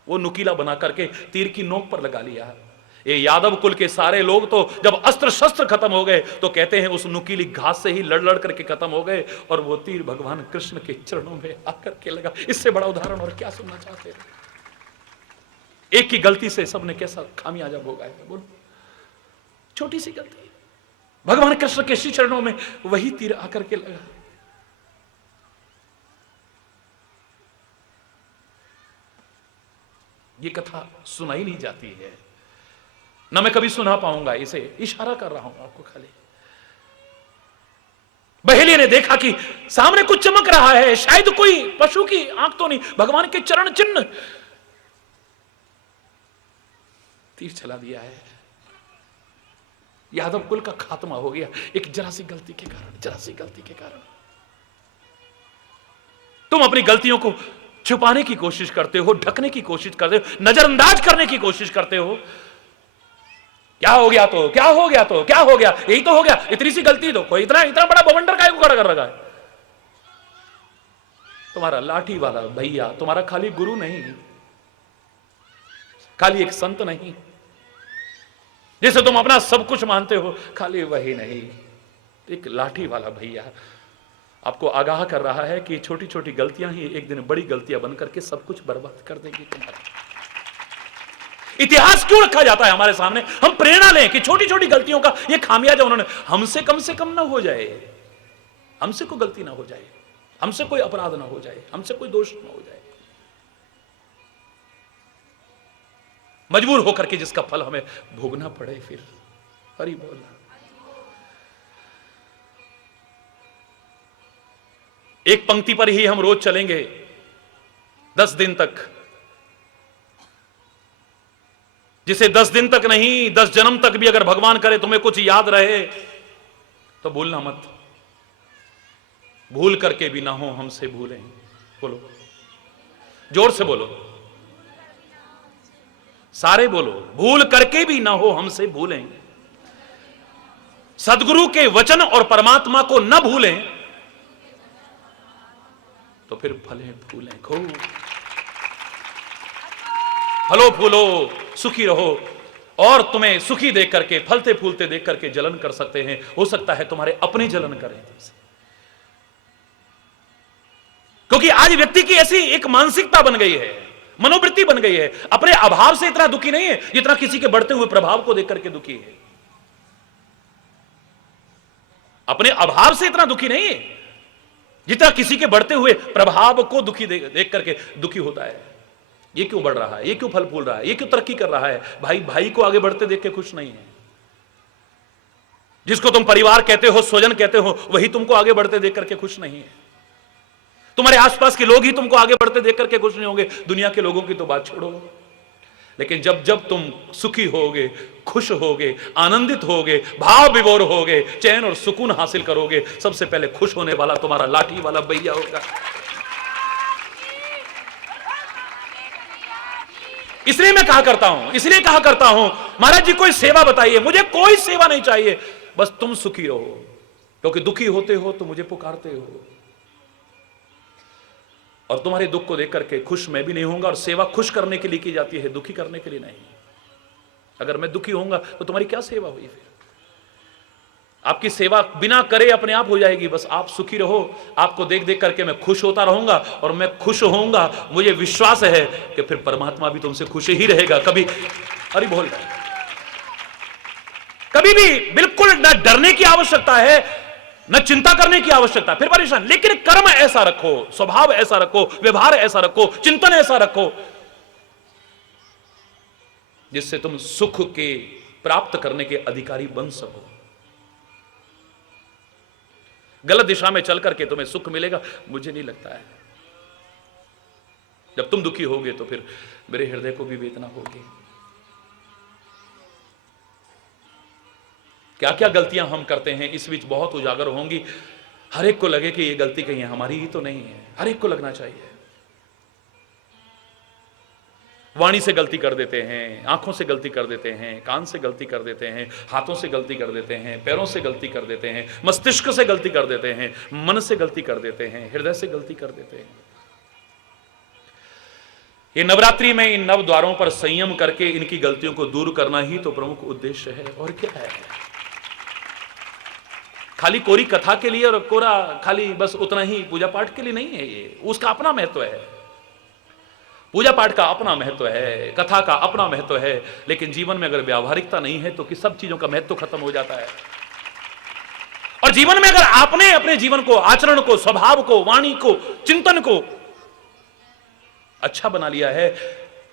वो नुकीला बना करके तीर की नोक पर लगा लिया। ये यादव कुल के सारे लोग तो जब अस्त्र शस्त्र खत्म हो गए तो कहते हैं उस नुकीली घास से ही लड़ लड़ करके खत्म हो गए, और वो तीर भगवान कृष्ण के चरणों में आकर के लगा। इससे बड़ा उदाहरण और क्या सुनना चाहते हैं? एक की गलती से सबने कैसा खामियाजा भोगा है, बोलो। छोटी सी गलती, भगवान कृष्ण के श्री चरणों में वही तीर आकर के लगा। ये कथा सुनाई नहीं जाती है, ना मैं कभी सुना पाऊंगा इसे, इशारा कर रहा हूं आपको खाली। बहेलिया ने देखा कि सामने कुछ चमक रहा है, शायद कोई पशु की आंख तो नहीं, भगवान के चरण चिन्ह। तीर चला दिया है, यादव कुल का खात्मा हो गया, एक जरा सी गलती के कारण, जरा सी गलती के कारण। तुम अपनी गलतियों को छुपाने की कोशिश करते हो, ढकने की कोशिश करते हो, नजरअंदाज करने की कोशिश करते हो। क्या हो गया तो, क्या हो गया तो, क्या हो गया, यही तो हो गया, इतनी सी गलती तो, कोई इतना इतना बड़ा बवंडर काहे को खड़ा कर रखा है? तुम्हारा लाठी वाला भैया तुम्हारा खाली गुरु नहीं, खाली एक संत नहीं जिसे तुम अपना सब कुछ मानते हो, खाली वही नहीं, एक लाठी वाला भैया आपको आगाह कर रहा है कि छोटी छोटी गलतियां ही एक दिन बड़ी गलतियां बनकर के सब कुछ बर्बाद कर देंगी तुम्हारा। इतिहास क्यों रखा जाता है हमारे सामने? हम प्रेरणा लें कि छोटी छोटी गलतियों का ये खामियाजा उन्होंने, हमसे कम से कम ना हो जाए, हमसे कोई गलती ना हो जाए, हमसे कोई अपराध ना हो जाए, हमसे कोई दोष ना हो जाए, मजबूर होकर के जिसका फल हमें भोगना पड़े फिर। हरि बोल। एक पंक्ति पर ही हम रोज चलेंगे 10 दिन तक, जिसे 10 दिन तक नहीं 10 जन्म तक भी अगर भगवान करे तुम्हें कुछ याद रहे तो भूलना मत। भूल करके भी ना हो हमसे भूलें, बोलो जोर से बोलो, सारे बोलो, भूल करके भी ना हो हमसे भूलें। सदगुरु के वचन और परमात्मा को न भूलें तो फिर फले फूलें खूब, फलो फूलो, सुखी रहो। और तुम्हें सुखी देख करके, फलते फूलते देख करके जलन कर सकते हैं, हो सकता है तुम्हारे अपने जलन करें तुमसे। क्योंकि आज व्यक्ति की ऐसी एक मानसिकता बन गई है, मनोवृत्ति बन गई है, अपने अभाव से इतना दुखी नहीं है जितना किसी के बढ़ते हुए प्रभाव को देख करके दुखी है। अपने अभाव से इतना दुखी नहीं है जितना किसी के बढ़ते हुए प्रभाव को दुखी देख करके दुखी होता है। ये क्यों बढ़ रहा है, ये क्यों फल फूल रहा है, ये क्यों तरक्की कर रहा है। भाई भाई को आगे बढ़ते देख के खुश नहीं है। जिसको तुम परिवार कहते हो, स्वजन कहते हो, वही तुमको आगे बढ़ते देख करके खुश नहीं है। तुम्हारे आसपास के लोग ही तुमको आगे बढ़ते देख करके खुश नहीं होंगे। दुनिया के लोगों की तो बात छोड़ो। लेकिन जब जब तुम सुखी होगे, खुश होगे, आनंदित होगे, भाव विभोर होगे, चैन और सुकून हासिल करोगे, सबसे पहले खुश होने वाला तुम्हारा लाठी वाला भैया होगा। इसलिए मैं कहा करता हूं महाराज जी कोई सेवा बताइए, मुझे कोई सेवा नहीं चाहिए, बस तुम सुखी रहो। क्योंकि दुखी होते हो तो मुझे पुकारते हो, और तुम्हारे दुख को देख करके खुश मैं भी नहीं होऊंगा। और सेवा खुश करने के लिए की जाती है, दुखी करने के लिए नहीं। अगर मैं दुखी होऊंगा तो तुम्हारी क्या सेवा हुई फिर। आपकी सेवा बिना करे अपने आप हो जाएगी। बस आप सुखी रहो, आपको देख देख करके मैं खुश होता रहूंगा, और मैं खुश होऊंगा, मुझे विश्वास है कि फिर परमात्मा भी तुमसे खुश ही रहेगा। कभी अरे बोल, कभी भी बिल्कुल न डरने की आवश्यकता है, न चिंता करने की आवश्यकता, फिर परेशान। लेकिन कर्म ऐसा रखो, स्वभाव ऐसा रखो, व्यवहार ऐसा रखो, चिंतन ऐसा रखो, जिससे तुम सुख के प्राप्त करने के अधिकारी बन सको। गलत दिशा में चल करके तुम्हें सुख मिलेगा, मुझे नहीं लगता है। जब तुम दुखी होगे तो फिर मेरे हृदय को भी वेदना होगी। क्या क्या गलतियां हम करते हैं इस बीच बहुत उजागर होंगी। हर एक को लगे कि ये गलती कहीं हमारी ही तो नहीं है, हर एक को लगना चाहिए। वाणी से गलती कर देते हैं, आंखों से गलती कर देते हैं, कान से गलती कर देते हैं, हाथों से गलती कर देते हैं, पैरों से गलती कर देते हैं, मस्तिष्क से गलती कर देते हैं, मन से गलती कर देते हैं, हृदय से गलती कर देते हैं। ये नवरात्रि में इन नव द्वारों पर संयम करके इनकी गलतियों को दूर करना ही तो प्रमुख उद्देश्य है। और क्या है, खाली कोरी कथा के लिए और कोरा खाली बस उतना ही पूजा पाठ के लिए नहीं है। ये उसका अपना महत्व है, पूजा पाठ का अपना महत्व है, कथा का अपना महत्व है। लेकिन जीवन में अगर व्यावहारिकता नहीं है तो कि सब चीजों का महत्व खत्म हो जाता है। और जीवन में अगर आपने अपने जीवन को, आचरण को, स्वभाव को, वाणी को, चिंतन को अच्छा बना लिया है,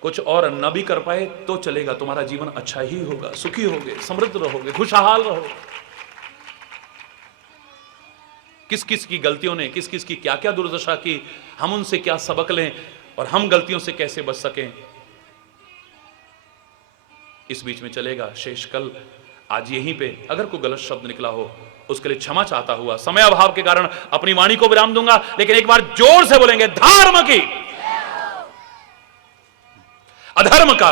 कुछ और न भी कर पाए तो चलेगा, तुम्हारा जीवन अच्छा ही होगा, सुखी होगे, समृद्ध रहोगे, खुशहाल रहोगे। किस किस की गलतियों ने किस किस की क्या क्या दुर्दशा की, हम उनसे क्या सबक लें और हम गलतियों से कैसे बच सकें, इस बीच में चलेगा। शेष कल आज यहीं पे अगर कोई गलत शब्द निकला हो उसके लिए क्षमा चाहता हुआ समय अभाव के कारण अपनी वाणी को विराम दूंगा। लेकिन एक बार जोर से बोलेंगे, धर्म की, अधर्म का,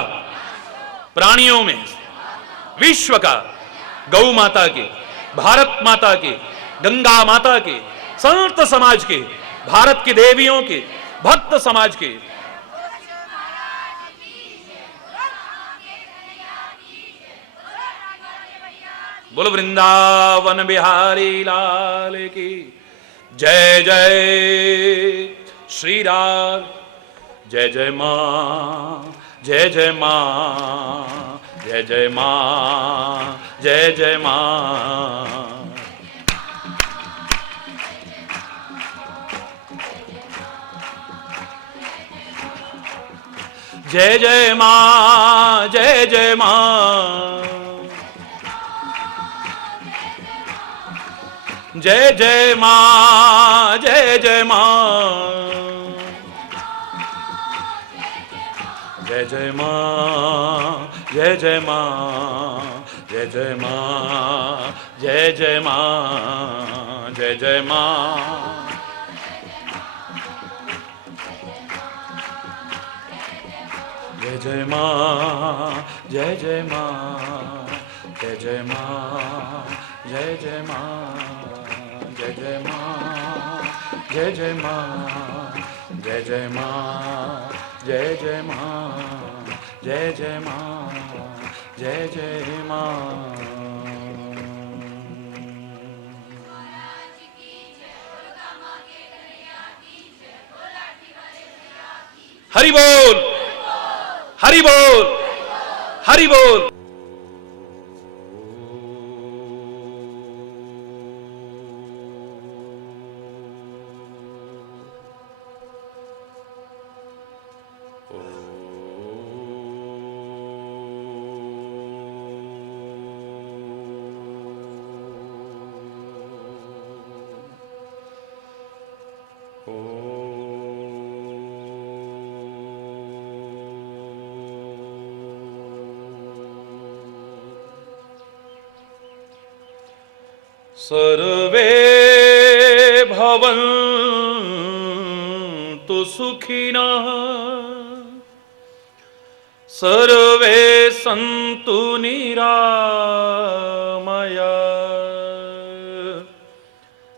प्राणियों में, विश्व का, गौ माता की, भारत माता की, गंगा माता की, संत समाज की, भारत की देवियों की, भक्त समाज की। बोलो वृंदावन बिहारी लाल की जय। जय श्री राम, जय जय मां, जय जय मां, जय जय मां, जय जय मां। जय जय मां, जय जय मां, जय जय मां, जय जय मां, जय जय मां, जय जय मां, जय जय मां, जय जय मां, जय जय मां। जय जय मां, जय जय मां, जय जय मां, जय जय मां, जय जय मां, जय जय मां, जय जय मां, जय जय मां, जय जय मां, जय जय मां। हरि बोल, हरि बोल, हरि बोल। ओ सर्वे भवन्तु सुखिनः सर्वे सन्तु निरामया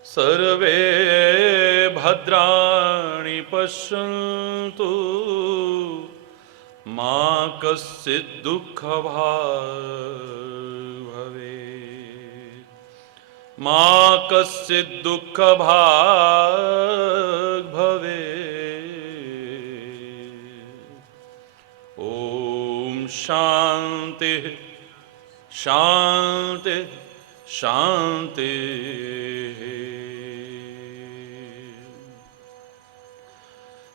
सर्वे भद्राणि पश्यन्तु मा कश्चित् दुःखभाग् भवेत् मा कश्चित् दुःखभाग् भवेत्। ॐ शान्ति शान्ति शान्ति।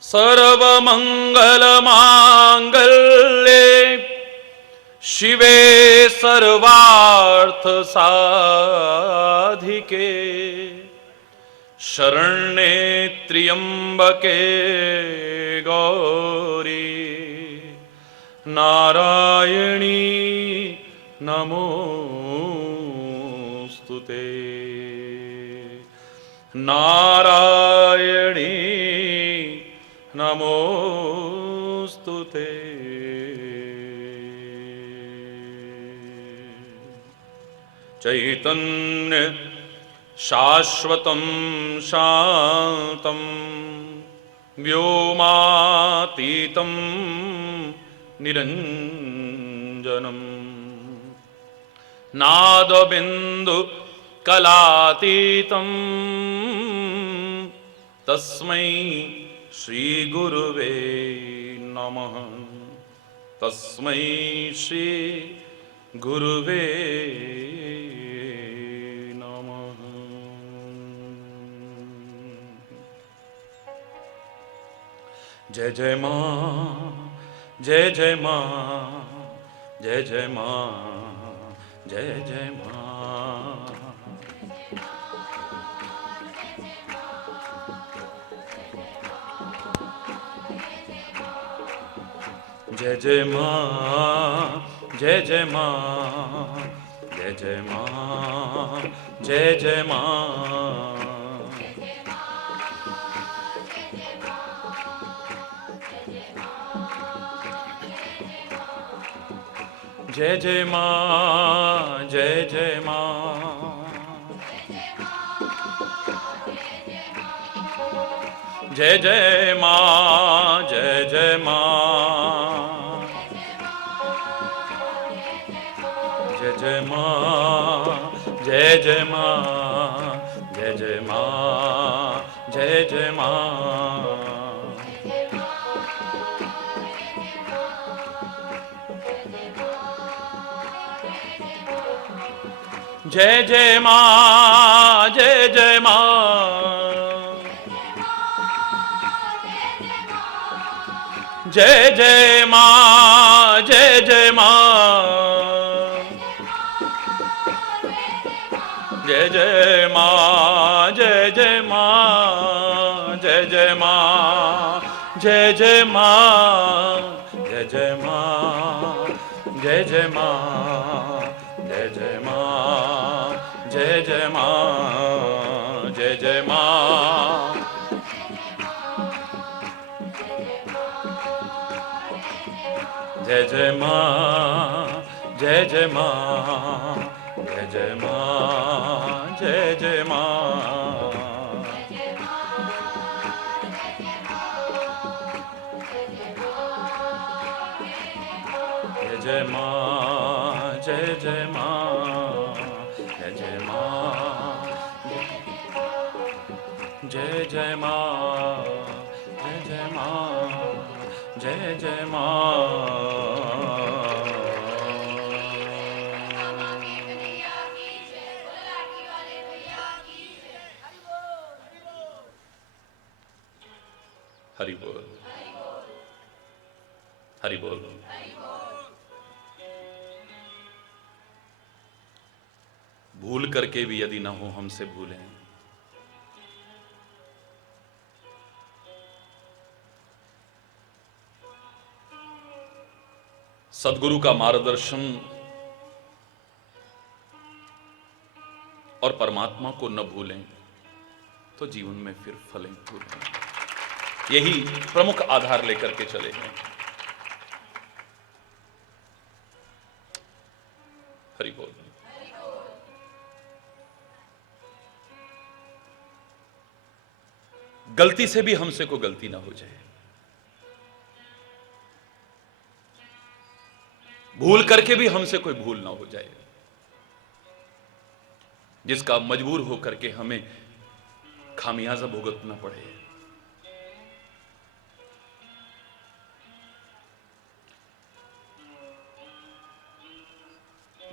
सर्वमंगलमांगल्ये शिवे सर्वार्थसाधिके शरण्ये त्र्यंबके गौरी नारायणी नमोस्तुते नारायणी नमोस्तुते। चैतन्य शाश्वतं शान्तं व्योमातीतं निरञ्जनं नादबिन्दु कलातीतं तस्मै श्री गुरुवे नमः तस्मै श्री गुरुवे नमः। जय जय मां जय जय मां जय जय मां जय जय मां। जय जय मां जय जय मां जय जय मां जय जय मां। जय जय मां जय जय मां जय जय मां जय जय मां जय जय मां जय जय मां जय जय मां जय जय मां। जय जय मां जय जय मां जय जय मां जय जय मां जय जय मां जय जय मां जय जय मां जय जय मां जय जय मां जय जय मां जय जय मां जय जय मां जय जय मां। जय जय मां जय जय मां जय जय मां जय जय मां। जय जय मां जय जय मां जय जय मां जय जय मां जय जय मां जय जय मां। हरि बोल हरि बोल। भूल करके भी यदि ना हो हमसे भूलें, सदगुरु का मार्गदर्शन और परमात्मा को न भूलें तो जीवन में फिर फलें फूलें। यही प्रमुख आधार लेकर के चले हैं। हरि बोल। गलती से भी हमसे कोई गलती ना हो जाए, भूल करके भी हमसे कोई भूल ना हो जाए, जिसका मजबूर होकर के हमें खामियाजा भुगतना पड़े।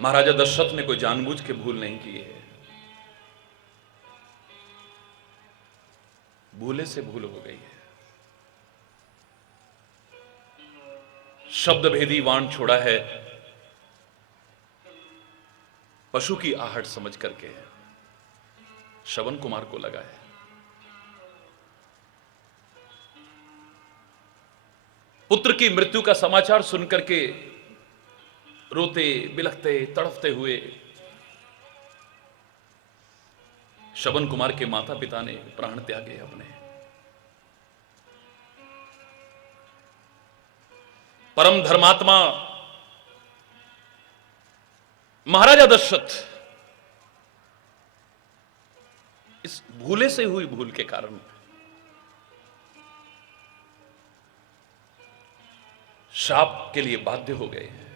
महाराजा दशरथ ने कोई जानबूझ के भूल नहीं की है, भूले से भूल हो गई है। शब्द भेदी वाण छोड़ा है, पशु की आहट समझ करके श्रवण कुमार को लगा है। पुत्र की मृत्यु का समाचार सुनकर के रोते बिलखते तड़फते हुए श्रवण कुमार के माता पिता ने प्राण त्यागे अपने। परम धर्मात्मा महाराजा दशरथ इस भूले से हुई भूल के कारण श्राप के लिए बाध्य हो गए हैं।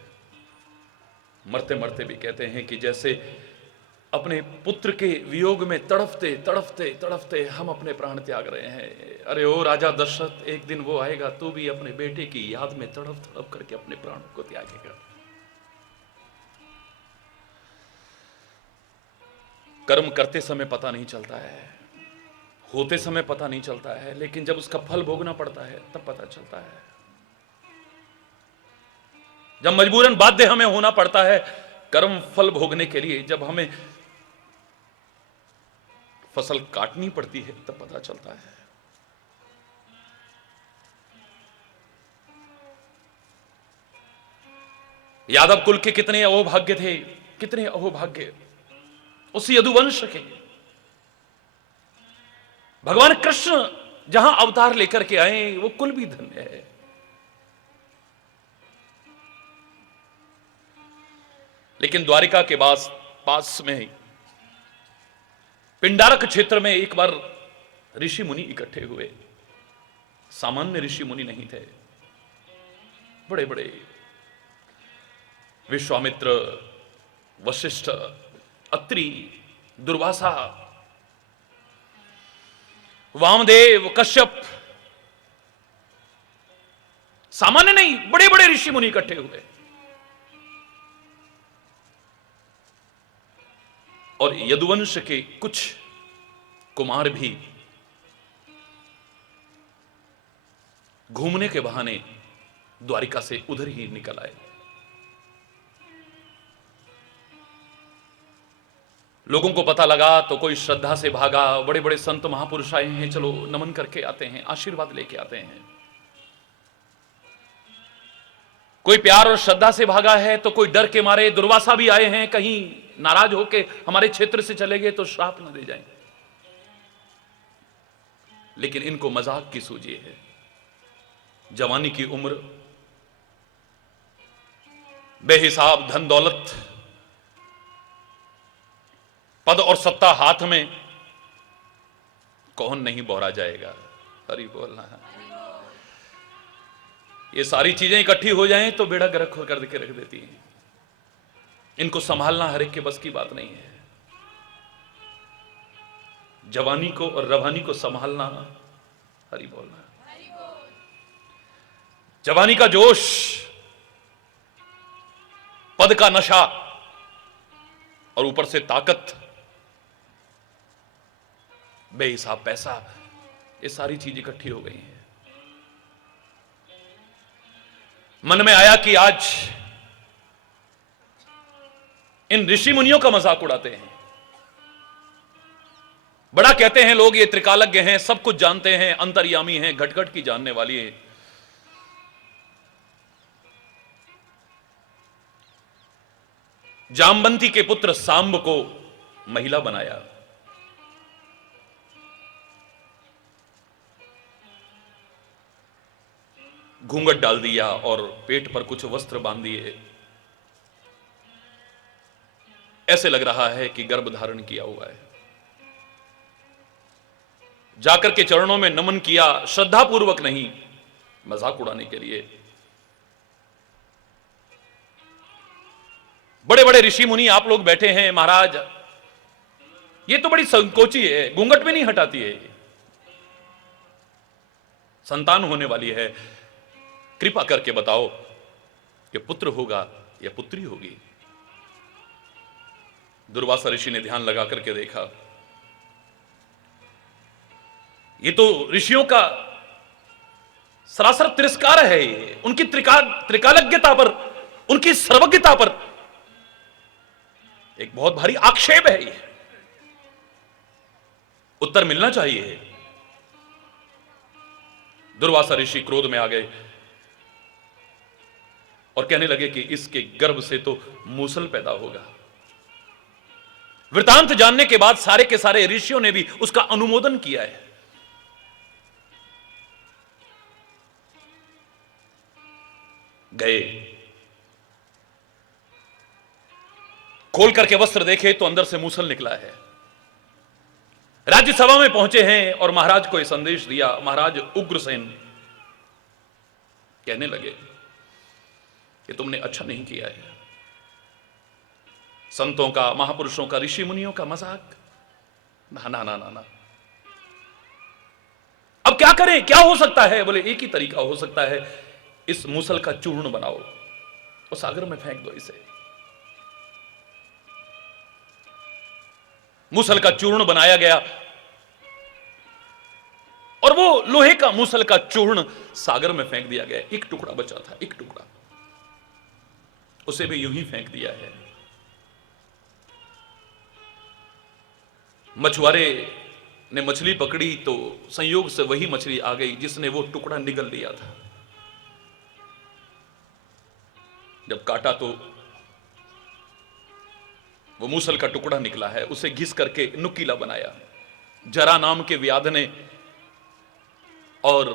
मरते मरते भी कहते हैं कि जैसे अपने पुत्र के वियोग में तड़फते तड़फते तड़फते हम अपने प्राण त्याग रहे हैं। अरे ओ राजा दशरथ, एक दिन वो आएगा, तू भी अपने बेटे की याद में तड़फ तड़फ करके अपने प्राण को त्यागेगा। कर्म करते समय पता नहीं चलता है, होते समय पता नहीं चलता है, लेकिन जब उसका फल भोगना पड़ता है तब पता चलता है। जब मजबूरन बाध्य हमें होना पड़ता है कर्म फल भोगने के लिए, जब हमें फसल काटनी पड़ती है तब पता चलता है। यादव कुल के कितने अहोभाग्य थे, कितने अहोभाग्य उस यदुवंश के। भगवान कृष्ण जहां अवतार लेकर के आए वो कुल भी धन्य है। लेकिन द्वारिका के पास में ही पिंडारक क्षेत्र में एक बार ऋषि मुनि इकट्ठे हुए। सामान्य ऋषि मुनि नहीं थे, बड़े बड़े विश्वामित्र, वशिष्ठ, अत्रि, दुर्वासा, वामदेव, कश्यप, सामान्य नहीं, बड़े बड़े ऋषि मुनि इकट्ठे हुए। और यदुवंश के कुछ कुमार भी घूमने के बहाने द्वारिका से उधर ही निकल आए। लोगों को पता लगा तो कोई श्रद्धा से भागा, बड़े बड़े संत महापुरुष आए हैं, चलो नमन करके आते हैं, आशीर्वाद लेके आते हैं। कोई प्यार और श्रद्धा से भागा है तो कोई डर के मारे, दुर्वासा भी आए हैं, कहीं नाराज होके हमारे क्षेत्र से चले गए तो श्राप न दे जाएं। लेकिन इनको मजाक की सूझी है। जवानी की उम्र, बेहिसाब धन दौलत, पद और सत्ता हाथ में, कौन नहीं बोरा जाएगा। हरि बोलना है। ये सारी चीजें इकट्ठी हो जाएं तो बेड़ा गर्क कर के रख देती हैं। इनको संभालना हर एक के बस की बात नहीं है। जवानी को और रवानी को संभालना, हरि बोलना, जवानी का जोश, पद का नशा और ऊपर से ताकत, बेहिसाब पैसा, ये सारी चीज इकट्ठी हो गई हैं। मन में आया कि आज इन ऋषि मुनियों का मजाक उड़ाते हैं। बड़ा कहते हैं लोग ये त्रिकालज्ञ हैं, सब कुछ जानते हैं, अंतर्यामी हैं, घट-घट की जानने वाली है। जामवंती के पुत्र सांब को महिला बनाया। घूंघट डाल दिया और पेट पर कुछ वस्त्र बांध दिए। ऐसे लग रहा है कि गर्भ धारण किया हुआ है। जाकर के चरणों में नमन किया, श्रद्धा पूर्वक नहीं, मजाक उड़ाने के लिए। बड़े बड़े ऋषि मुनि आप लोग बैठे हैं, महाराज ये तो बड़ी संकोची है, घूंघट में नहीं हटाती है, संतान होने वाली है, कृपा करके बताओ कि पुत्र होगा या पुत्री होगी। दुर्वासा ऋषि ने ध्यान लगा करके देखा, ये तो ऋषियों का सरासर तिरस्कार है, ये उनकी त्रिकालज्ञता पर, उनकी सर्वज्ञता पर एक बहुत भारी आक्षेप है। ये उत्तर मिलना चाहिए। दुर्वासा ऋषि क्रोध में आ गए और कहने लगे कि इसके गर्भ से तो मूसल पैदा होगा। वृतांत जानने के बाद सारे के सारे ऋषियों ने भी उसका अनुमोदन किया है। गए, खोल करके वस्त्र देखे तो अंदर से मूसल निकला है। राज्यसभा में पहुंचे हैं और महाराज को यह संदेश दिया। महाराज उग्रसेन कहने लगे कि तुमने अच्छा नहीं किया है। संतों का, महापुरुषों का, ऋषि मुनियों का मजाक, ना ना ना ना ना। अब क्या करें, क्या हो सकता है? बोले एक ही तरीका हो सकता है, इस मूसल का चूर्ण बनाओ और सागर में फेंक दो इसे। मूसल का चूर्ण बनाया गया और वो लोहे का मूसल का चूर्ण सागर में फेंक दिया गया। एक टुकड़ा बचा था, एक टुकड़ा, उसे भी यूं ही फेंक दिया है। मछुआरे ने मछली पकड़ी तो संयोग से वही मछली आ गई जिसने वो टुकड़ा निगल लिया था। जब काटा तो वो मूसल का टुकड़ा निकला है। उसे घिस करके नुकीला बनाया जरा नाम के व्याध ने और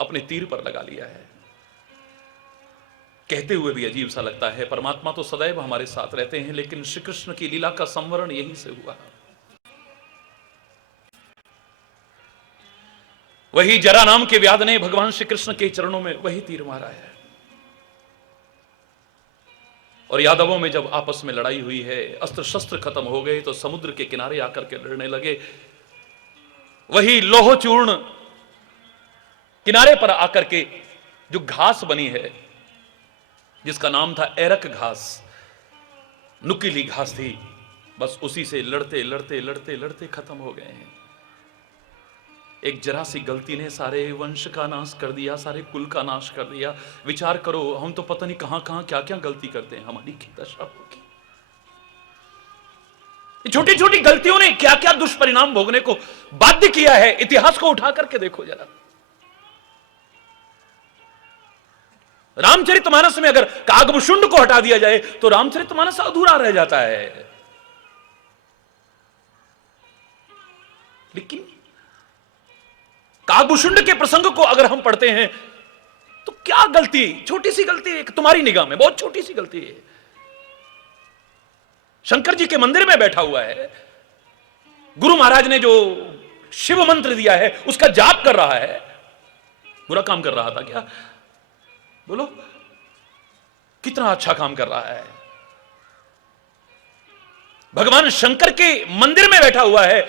अपने तीर पर लगा लिया है। कहते हुए भी अजीब सा लगता है, परमात्मा तो सदैव हमारे साथ रहते हैं, लेकिन श्री कृष्ण की लीला का संवरण यहीं से हुआ। वही जरा नाम के व्याध ने भगवान श्री कृष्ण के चरणों में वही तीर मारा है। और यादवों में जब आपस में लड़ाई हुई है, अस्त्र शस्त्र खत्म हो गए, तो समुद्र के किनारे आकर के लड़ने लगे। वही लोह चूर्ण किनारे पर आकर के जो घास बनी है, जिसका नाम था एरक घास, नुकीली घास थी, बस उसी से लड़ते लड़ते लड़ते लड़ते खत्म हो गए हैं। एक जरा सी गलती ने सारे वंश का नाश कर दिया, सारे कुल का नाश कर दिया। विचार करो, हम तो पता नहीं कहां कहां क्या क्या गलती करते हैं, हमारी क्या दशा होगी। छोटी छोटी गलतियों ने क्या क्या दुष्परिणाम भोगने को बाध्य किया है। इतिहास को उठा करके देखो जरा। रामचरितमानस में अगर कागभूषुंड को हटा दिया जाए तो रामचरितमानस अधूरा रह जाता है। लेकिन कागभूषुंड के प्रसंग को अगर हम पढ़ते हैं तो क्या गलती, छोटी सी गलती, तुम्हारी निगाह में बहुत छोटी सी गलती है। शंकर जी के मंदिर में बैठा हुआ है, गुरु महाराज ने जो शिव मंत्र दिया है उसका जाप कर रहा है। बुरा काम कर रहा था क्या? बोलो, कितना अच्छा काम कर रहा है। भगवान शंकर के मंदिर में बैठा हुआ है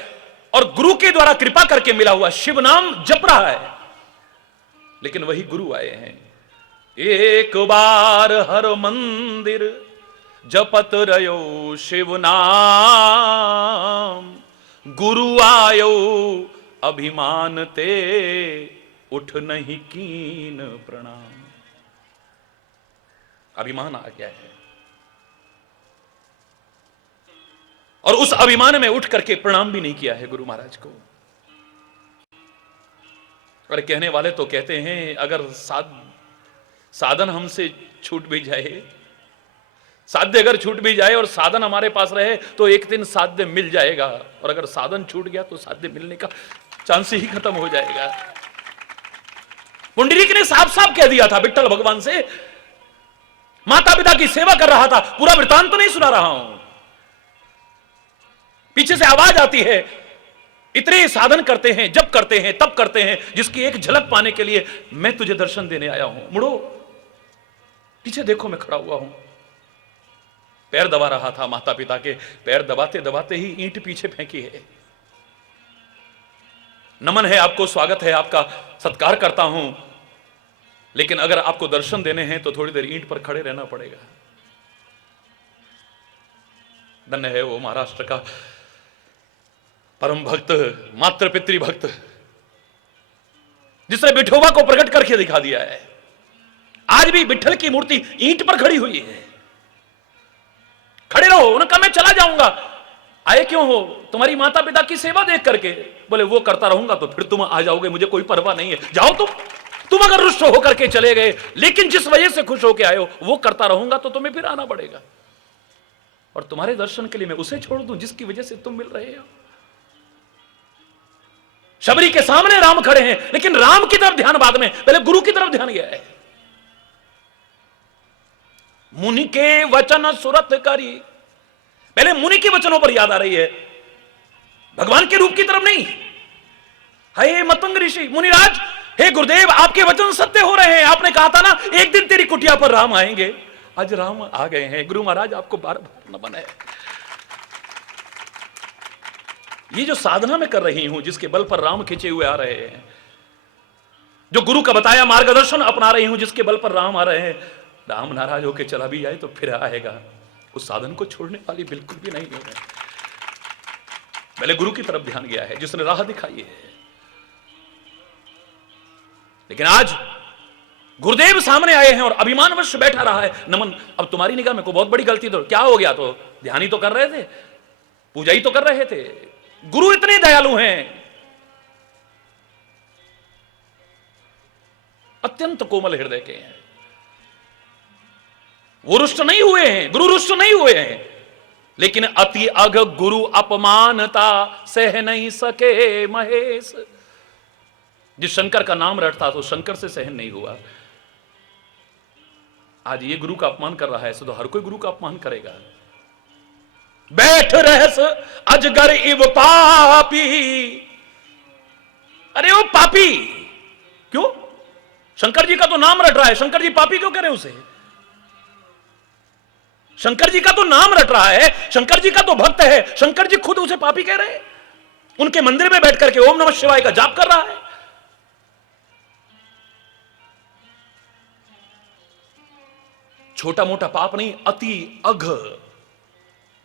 और गुरु के द्वारा कृपा करके मिला हुआ शिव नाम जप रहा है। लेकिन वही गुरु आए हैं, एक बार हर मंदिर जपत रयो शिव नाम, गुरु आयो अभिमान ते उठ नहीं कीन प्रणाम। अभिमान आ गया है और उस अभिमान में उठ करके प्रणाम भी नहीं किया है गुरु महाराज को। और कहने वाले तो कहते हैं, अगर साधन हमसे छूट भी जाए, साध्य अगर छूट भी जाए और साधन हमारे पास रहे तो एक दिन साध्य मिल जाएगा, और अगर साधन छूट गया तो साध्य मिलने का चांस ही खत्म हो जाएगा। पुंडरीक ने साफ साफ कह दिया था विठ्ठल भगवान से, माता पिता की सेवा कर रहा था, पूरा वृतांत तो नहीं सुना रहा हूं। पीछे से आवाज आती है, इतने साधन करते हैं, जब करते हैं, तब करते हैं, जिसकी एक झलक पाने के लिए मैं तुझे दर्शन देने आया हूं। मुड़ो, पीछे देखो, मैं खड़ा हुआ हूं। पैर दबा रहा था माता पिता के, पैर दबाते दबाते ही ईंट पीछे फेंकी है। नमन है आपको, स्वागत है आपका, सत्कार करता हूं, लेकिन अगर आपको दर्शन देने हैं तो थोड़ी देर ईंट पर खड़े रहना पड़ेगा। धन्य है वो महाराष्ट्र का परम भक्त, मातृ पितृ भक्त, जिसने विठोबा को प्रकट करके दिखा दिया है। आज भी विठ्ठल की मूर्ति ईंट पर खड़ी हुई है। खड़े रहो। उन्होंने कहा मैं चला जाऊंगा। आए क्यों हो? तुम्हारी माता पिता की सेवा देख करके। बोले वो करता रहूंगा तो फिर तुम आ जाओगे, मुझे कोई परवाह नहीं है, जाओ तुम अगर रुष्ट होकर के चले गए, लेकिन जिस वजह से खुश होकर आए हो वो करता रहूंगा तो तुम्हें फिर आना पड़ेगा, और तुम्हारे दर्शन के लिए मैं उसे छोड़ दूं जिसकी वजह से तुम मिल रहे हो। शबरी के सामने राम खड़े हैं, लेकिन राम की तरफ ध्यान बाद में, पहले गुरु की तरफ ध्यान गया है। मुनि के वचन सुरत करी, पहले मुनि के वचनों पर याद आ रही है, भगवान के रूप की तरफ नहीं। हे मतंग ऋषि, मुनिराज, हे गुरुदेव, आपके वचन सत्य हो रहे हैं। आपने कहा था ना एक दिन तेरी कुटिया पर राम आएंगे, आज राम आ गए हैं। गुरु महाराज आपको बार बार नमन है। ये जो साधना में कर रही हूं, जिसके बल पर राम खिंचे हुए आ रहे हैं, जो गुरु का बताया मार्गदर्शन अपना रही हूं, जिसके बल पर राम आ रहे हैं, राम नाराज होकर चला भी जाए तो फिर आएगा। उस साधन को छोड़ने वाली बिल्कुल भी नहीं है। पहले गुरु की तरफ ध्यान गया है, जिसने राह दिखाई है। लेकिन आज गुरुदेव सामने आए हैं और अभिमानवश बैठा रहा है। नमन, अब तुम्हारी निगाह में कोई बहुत बड़ी गलती तो क्या हो गया? तो ध्यान ही तो कर रहे थे, पूजा ही तो कर रहे थे। गुरु इतने दयालु हैं, अत्यंत कोमल हृदय के हैं। वो रुष्ट नहीं हुए हैं, गुरु रुष्ट नहीं हुए हैं, लेकिन अति अघ गुरु अपमानता सह नहीं सके महेश। जिस शंकर का नाम रटता तो शंकर से सहन नहीं हुआ। आज ये गुरु का अपमान कर रहा है, तो हर कोई गुरु का अपमान करेगा। बैठ रहस अजगर इव पापी। अरे वो पापी क्यों? शंकर जी का तो नाम रट रहा है, शंकर जी पापी क्यों कह रहे हैं उसे? शंकर जी का तो नाम रट रहा है, शंकर जी का तो भक्त है, शंकर जी खुद उसे पापी कह रहे हैं। उनके मंदिर में बैठ करके ओम नमः शिवाय का जाप कर रहा है। छोटा मोटा पाप नहीं, अति अघ,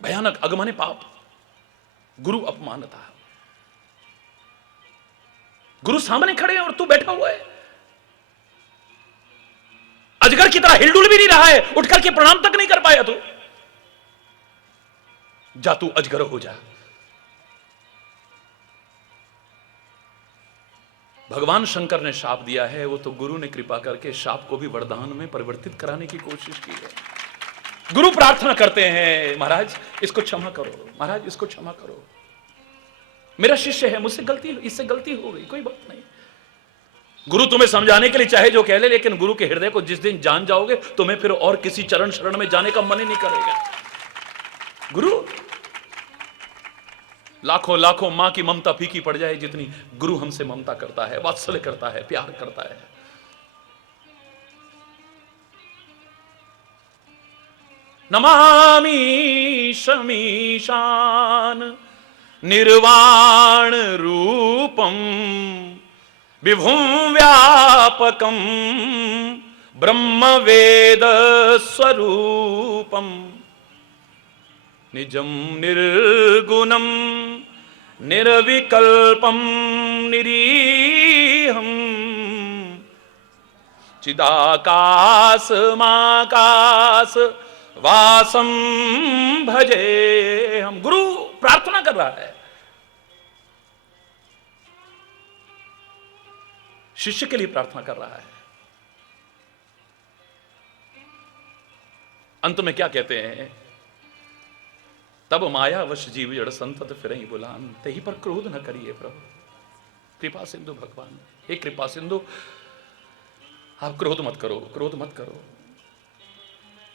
भयानक। अघ माने पाप, गुरु अपमानता। गुरु सामने खड़े हैं और तू बैठा हुआ है। अजगर की तरह हिलडुल भी नहीं रहा है, उठ करके प्रणाम तक नहीं कर पाया तू। जा तू अजगर हो जा। भगवान शंकर ने शाप दिया है, वो तो गुरु ने कृपा करके शाप को भी वरदान में परिवर्तित कराने की कोशिश की है। गुरु प्रार्थना करते हैं, महाराज इसको क्षमा करो, महाराज इसको क्षमा करो, मेरा शिष्य है, मुझसे गलती, इससे गलती हो गई, कोई बात नहीं। गुरु तुम्हें समझाने के लिए चाहे जो कह ले, लेकिन गुरु के हृदय को जिस दिन जान जाओगे, तुम्हें फिर और किसी चरण शरण में जाने का मन ही नहीं करेगा। गुरु, लाखों लाखों मां की ममता फीकी पड़ जाए जितनी गुरु हमसे ममता करता है, वात्सल्य करता है, प्यार करता है। नमामि शमीशान निर्वाण रूपम विभुं व्यापकं ब्रह्म वेद स्वरूपम निजं निर्गुणं निर्विकल्पं निरीहं चिदाकाशमाकाश वासं भजे हम। गुरु प्रार्थना कर रहा है, शिष्य के लिए प्रार्थना कर रहा है। अंत में क्या कहते हैं, तब माया वश जीव जड़ संतत फिर ही बुलान, तही पर क्रोध न करिए प्रभु। कृपा सिंधु भगवान, हे कृपा सिंधु, आप क्रोध मत करो, क्रोध मत करो।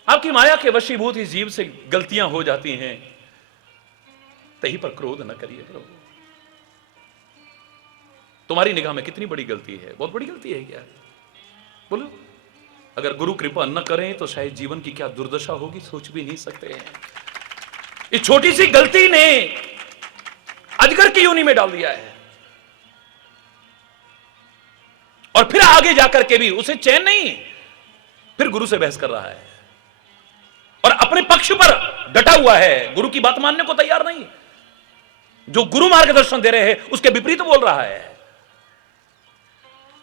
आपकी माया के वशीभूत ही जीव से गलतियां हो जाती हैं, तही पर क्रोध न करिए प्रभु। तुम्हारी निगाह में कितनी बड़ी गलती है? बहुत बड़ी गलती है क्या? बोलो, अगर गुरु कृपा न करें तो शायद जीवन की क्या दुर्दशा होगी, सोच भी नहीं सकते हैं। इस छोटी सी गलती ने अजगर की योनि में डाल दिया है, और फिर आगे जाकर के भी उसे चैन नहीं, फिर गुरु से बहस कर रहा है और अपने पक्ष पर डटा हुआ है, गुरु की बात मानने को तैयार नहीं। जो गुरु मार्गदर्शन दे रहे हैं उसके विपरीत बोल रहा है।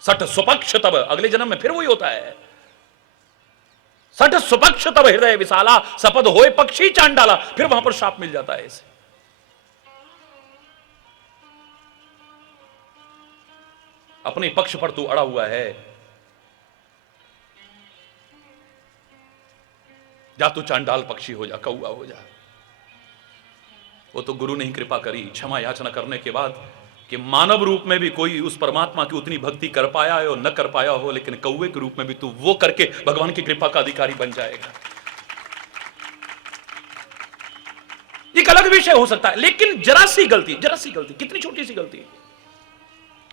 सठ सुपक्ष तब, अगले जन्म में फिर वही होता है। सठ सुपक्ष तब हृदय विशाला, सपद होए पक्षी चांडाला, फिर वहां पर शाप मिल जाता है इसे। अपने पक्ष पर तू अड़ा हुआ है, जा तू चांडाल पक्षी हो जा, कौआ हो जा। वो तो गुरु ने ही कृपा करी क्षमा याचना करने के बाद कि मानव रूप में भी कोई उस परमात्मा की उतनी भक्ति कर पाया है और न कर पाया हो, लेकिन कौवे के रूप में भी तू वो करके भगवान की कृपा का अधिकारी बन जाएगा। एक अलग विषय हो सकता है, लेकिन जरा सी गलती, कितनी छोटी सी गलती,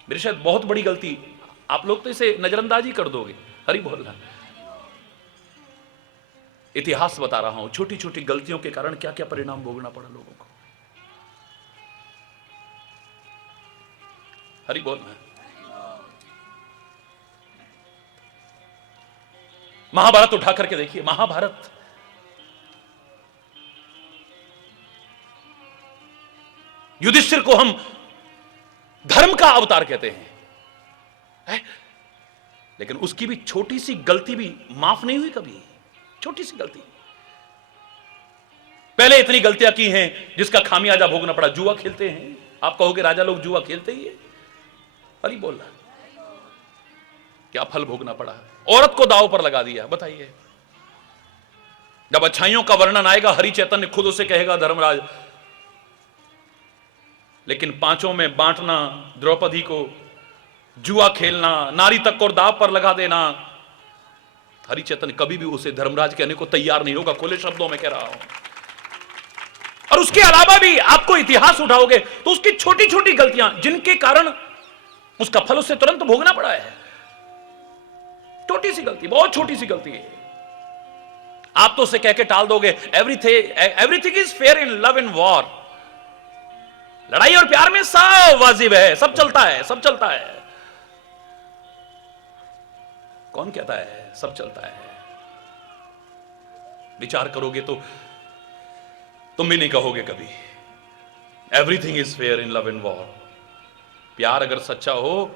मेरे शायद बहुत बड़ी गलती, आप लोग तो इसे नजरअंदाजी कर दोगे। हरि बोलना, इतिहास बता रहा हूं, छोटी छोटी गलतियों के कारण क्या क्या परिणाम भोगना पड़ा लोगों को। हरि बोलना। महाभारत उठा करके देखिए, महाभारत युधिष्ठिर को हम धर्म का अवतार कहते हैं, है? लेकिन उसकी भी छोटी सी गलती भी माफ नहीं हुई कभी। छोटी सी गलती, पहले इतनी गलतियां की हैं जिसका खामियाजा भोगना पड़ा। जुआ खेलते हैं, आप कहोगे राजा लोग जुआ खेलते ही है, अरे बोलना क्या फल भोगना पड़ा। औरत को दांव पर लगा दिया, बताइए। जब अच्छाइयों का वर्णन आएगा, हरि चैतन्य खुद उसे कहेगा धर्मराज, लेकिन पांचों में बांटना, द्रौपदी को जुआ खेलना, नारी तक को दांव पर लगा देना, हरि चैतन्य कभी भी उसे धर्मराज कहने को तैयार नहीं होगा, खुले शब्दों में कह रहा हूं। और उसके अलावा भी आपको इतिहास उठाओगे तो उसकी छोटी छोटी गलतियां, जिनके कारण उसका फल उसे तुरंत भोगना पड़ा है। छोटी सी गलती, बहुत छोटी सी गलती है। आप तो उसे कह के टाल दोगे, everything is fair in love and war. लड़ाई और प्यार में सब वाजिब है, सब चलता है, सब चलता है। कौन कहता है सब चलता है? विचार करोगे तो तुम भी नहीं कहोगे कभी everything is fair in love and war. प्यार अगर सच्चा हो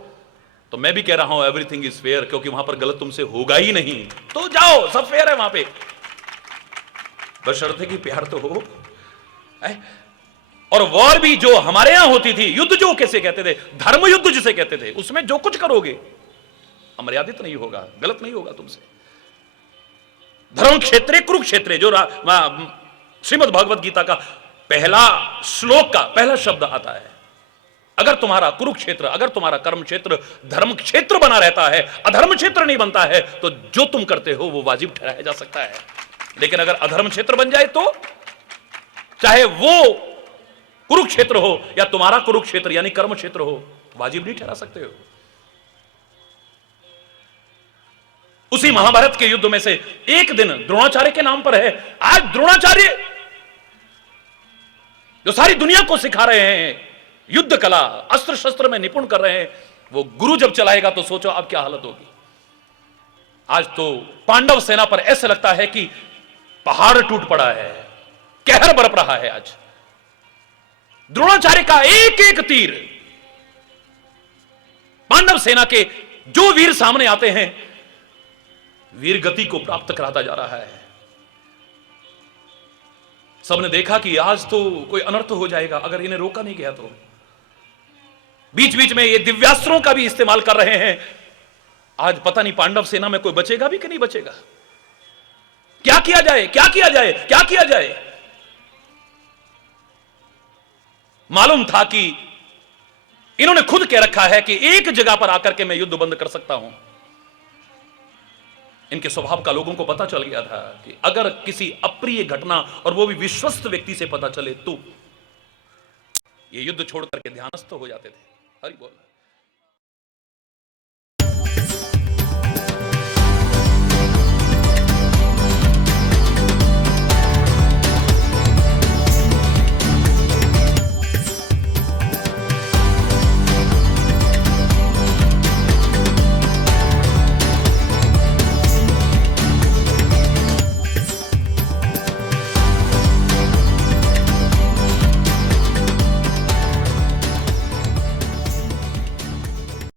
तो मैं भी कह रहा हूं एवरीथिंग इज फेयर, क्योंकि वहां पर गलत तुमसे होगा ही नहीं। तो जाओ, सब फेयर है वहां पे, बशर्ते कि प्यार तो हो। और वॉर भी जो हमारे यहां होती थी, युद्ध जो कैसे कहते थे, धर्म युद्ध जिसे कहते थे, उसमें जो कुछ करोगे अमर्यादित नहीं होगा, गलत नहीं होगा तुमसे। धर्म क्षेत्रे कुरुक्षेत्रे, जो श्रीमद् भागवत गीता का पहला श्लोक का पहला शब्द आता है। अगर तुम्हारा कुरुक्षेत्र, अगर तुम्हारा कर्म क्षेत्र धर्म क्षेत्र बना रहता है, अधर्म क्षेत्र नहीं बनता है, तो जो तुम करते हो वो वाजिब ठहराया जा सकता है। लेकिन अगर अधर्म क्षेत्र बन जाए तो चाहे वो कुरुक्षेत्र हो या तुम्हारा कुरुक्षेत्र यानी कर्म क्षेत्र हो, वाजिब नहीं ठहरा सकते हो। उसी महाभारत के युद्ध में से एक दिन द्रोणाचार्य के नाम पर है। आज द्रोणाचार्य जो सारी दुनिया को सिखा रहे हैं युद्ध कला, अस्त्र शस्त्र में निपुण कर रहे हैं, वो गुरु जब चलाएगा तो सोचो अब क्या हालत होगी। आज तो पांडव सेना पर ऐसे लगता है कि पहाड़ टूट पड़ा है, कहर बरप रहा है। आज द्रोणाचार्य का एक एक तीर पांडव सेना के जो वीर सामने आते हैं, वीर गति को प्राप्त कराता जा रहा है। सबने देखा कि आज तो कोई अनर्थ हो जाएगा अगर इन्हें रोका नहीं गया तो। बीच बीच में ये दिव्यास्त्रों का भी इस्तेमाल कर रहे हैं। आज पता नहीं पांडव सेना में कोई बचेगा भी कि नहीं बचेगा। क्या किया जाए, क्या किया जाए, क्या किया जाए। मालूम था कि इन्होंने खुद कह रखा है कि एक जगह पर आकर के मैं युद्ध बंद कर सकता हूं। इनके स्वभाव का लोगों को पता चल गया था कि अगर किसी अप्रिय घटना और वो भी विश्वस्त व्यक्ति से पता चले तो ये युद्ध छोड़ करके ध्यानस्थ हो जाते थे। हरि बोल।